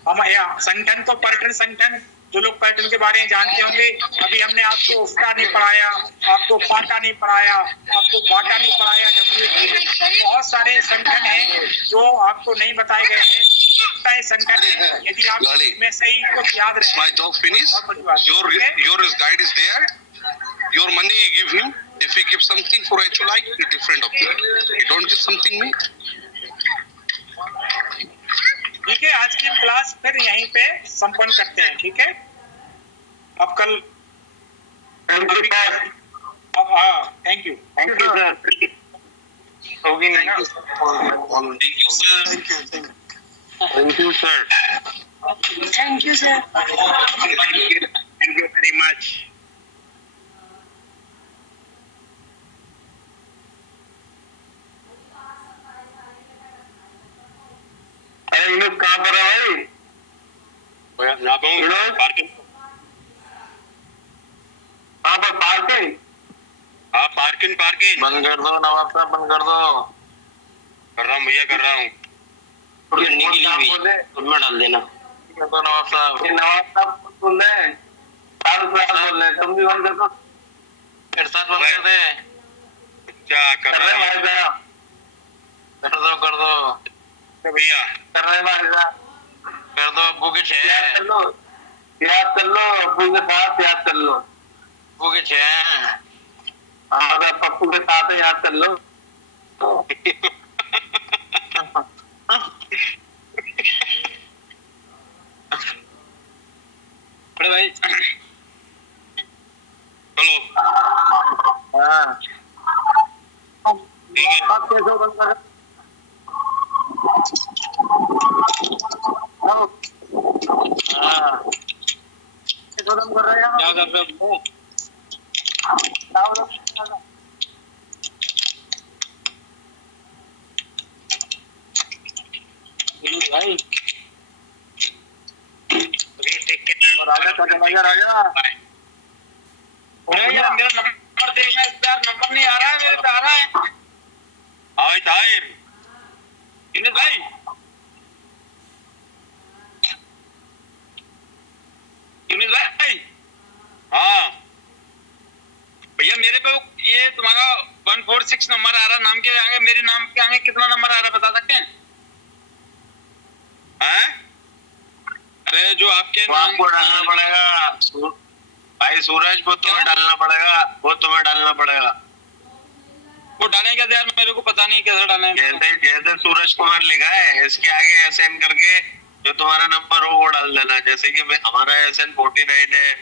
हमारा संगठन। तो पर्यटन संगठन, जो लोग पर्यटन के बारे में जानते होंगे, अभी हमने आपको उसका नहीं पढ़ाया, आपको पाटा नहीं पढ़ाया, आपको बाटा नहीं पढ़ाया, बहुत सारे संगठन हैं जो आपको नहीं बताए गए हैं। इतना संगठन है, यदि आप में से ही कुछ याद रहे। My dog finish. Your guide is there. Your money you give him. If he gives something for what you like, it's different of you. You don't give something me. ठीक है, आज की हम क्लास फिर यहीं पे संपन्न करते हैं। ठीक है, अब कल थैंक यू सर। होगी नहीं ना? Thank you, sir. Thank you sir. Thank you very much. Yunus कहाँ पर है भाई? यहाँ पे हूँ, पार्किंग। कहाँ पर? पार्किंग? हाँ, पार्किंग। बंद कर दो नवाब साहब, बंद कर दो। कर रहा हूँ भैया, कर रहा हूँ। करने के लिए भी उसमें डाल देना। कर दो नवाब साहब। ये नवाब साहब सुन रहे हैं, बोल रहे हैं, तुम भी बंद कर दो। मेरे साथ बंद कर दे। क्या कर रहे हैं भाई साहब? कर दो भैया कर रहे भाई साहब। कर दो। अब्बू के 6 याद कर लो अब्बू के साथ, याद कर लो। अब्बू के 6 हैं। हाँ, अगर पप्पू के साथ याद कर लो। अरे भाई चलो। हाँ, ठीक है। आप कैसे बंद कर? हाँ, कैसे बंद कर रहे हैं? क्या कर रहे हो? भाई राजा यार, मेरा नंबर देना यार, नंबर नहीं आ रहा है मेरे पे। आ रहा है हाय ताहिर। यूनुस भाई, हाँ भैया मेरे पे ये तुम्हारा 146 नंबर आ रहा, नाम के आगे, मेरे नाम के आगे कितना नंबर आ रहा है बता सकते हैं? अरे जो आपके वो आपको डालना पड़ेगा भाई सूरज, वो तुम्हें डालना पड़ेगा। वो डालेंगे यार, मेरे को पता नहीं कैसे डालेंगे। जैसे सूरज कुमार लिखा है, इसके आगे SN करके जो तुम्हारा नंबर हो वो डाल देना। जैसे कि हमारा SN 49 है,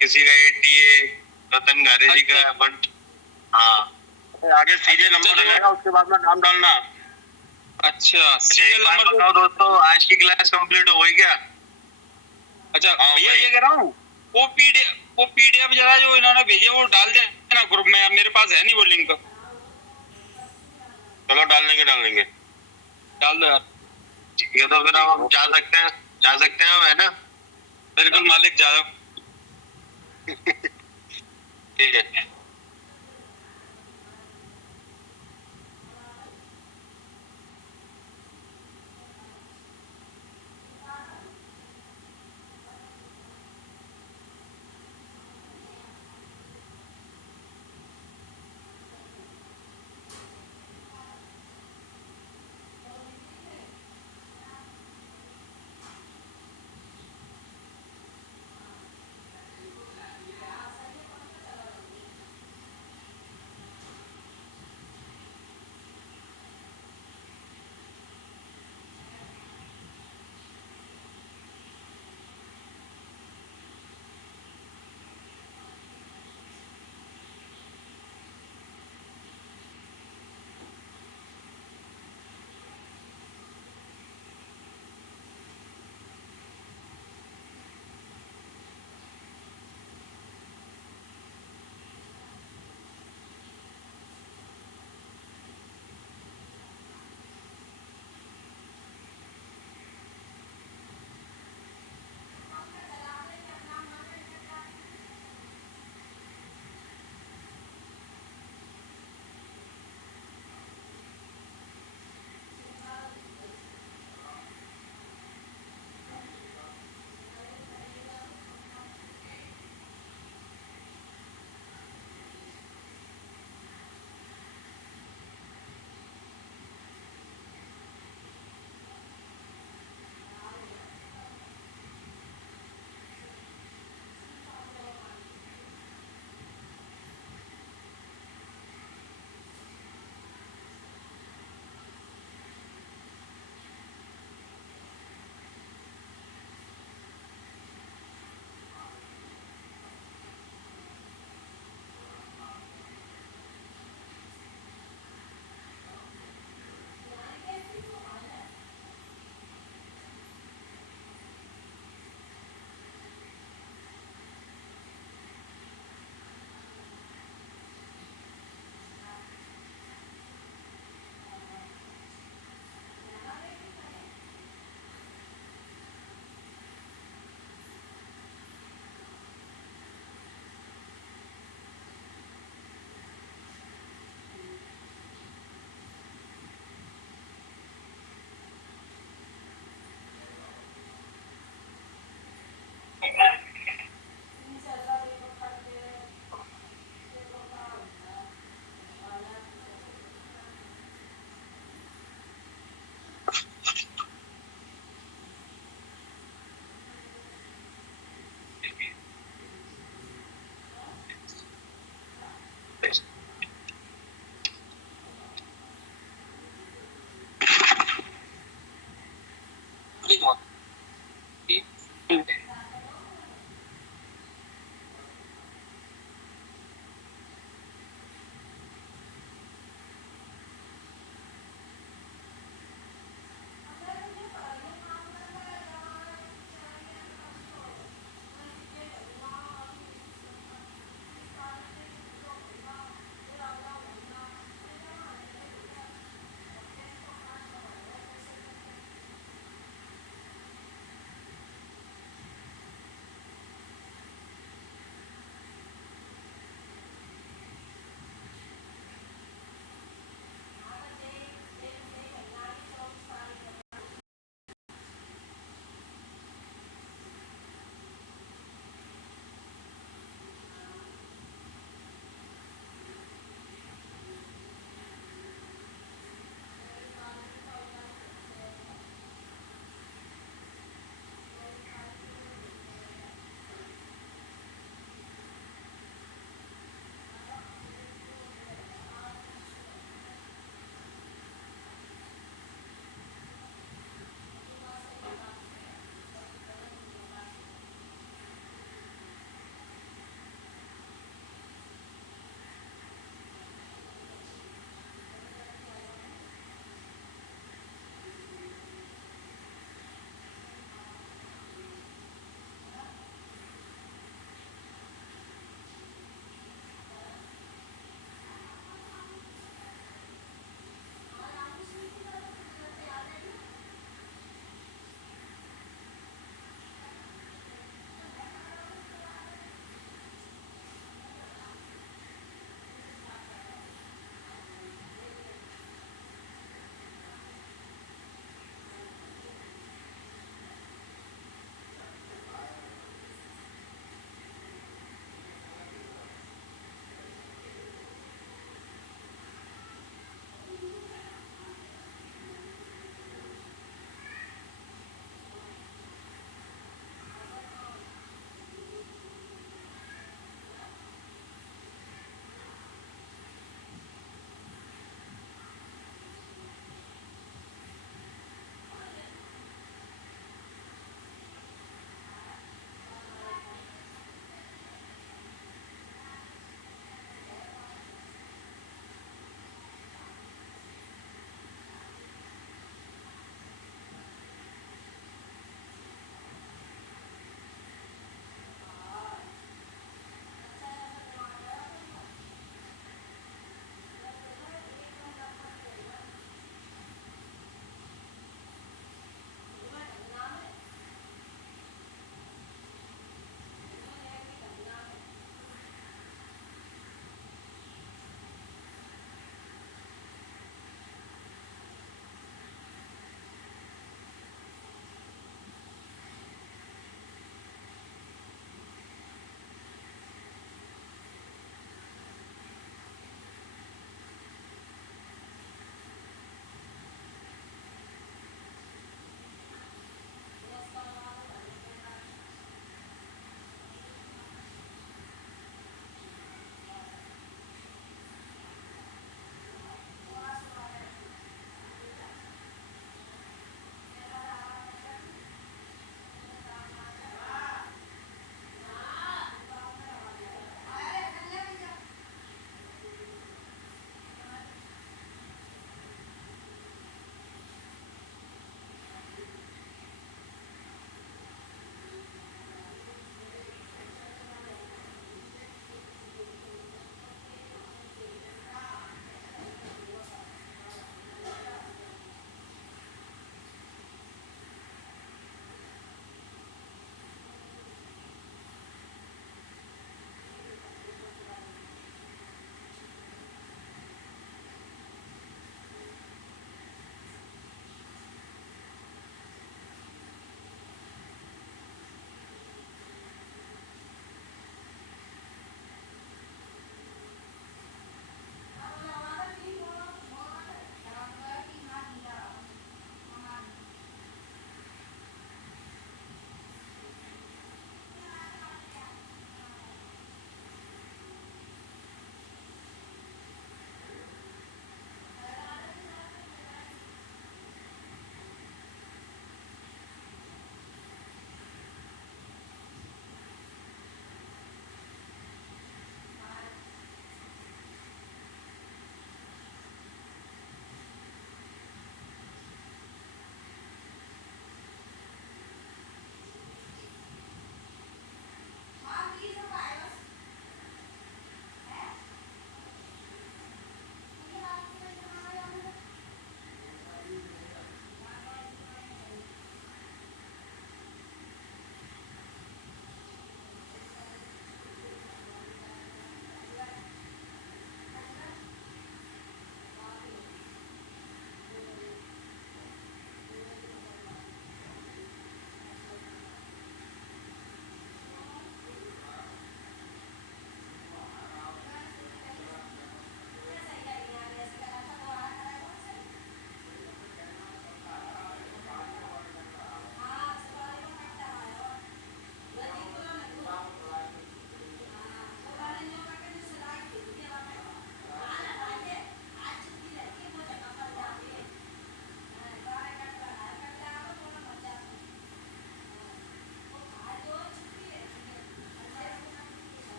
किसी का 80 है, रतन गारे जी का 1। हाँ, आगे सीरियल नंबर रहेगा, उसके बाद में नाम डालना। अच्छा, सीरियल नंबर। बताओ दोस्तों, आज की क्लास कंप्लीट हो गई क्या? अच्छा हाँ भैया, भाई। ये कह रहा हूँ, वो PDF जरा जो इन्होंने भेजे वो डाल देना ग्रुप में, अब मेरे पास है नहीं वो लिंक। चलो डाल देंगे। डाल दो यार। ठीक है, तो फिर हम जा सकते हैं हम, है ना? बिल्कुल मालिक, जाओ। ठीक है। Thank you.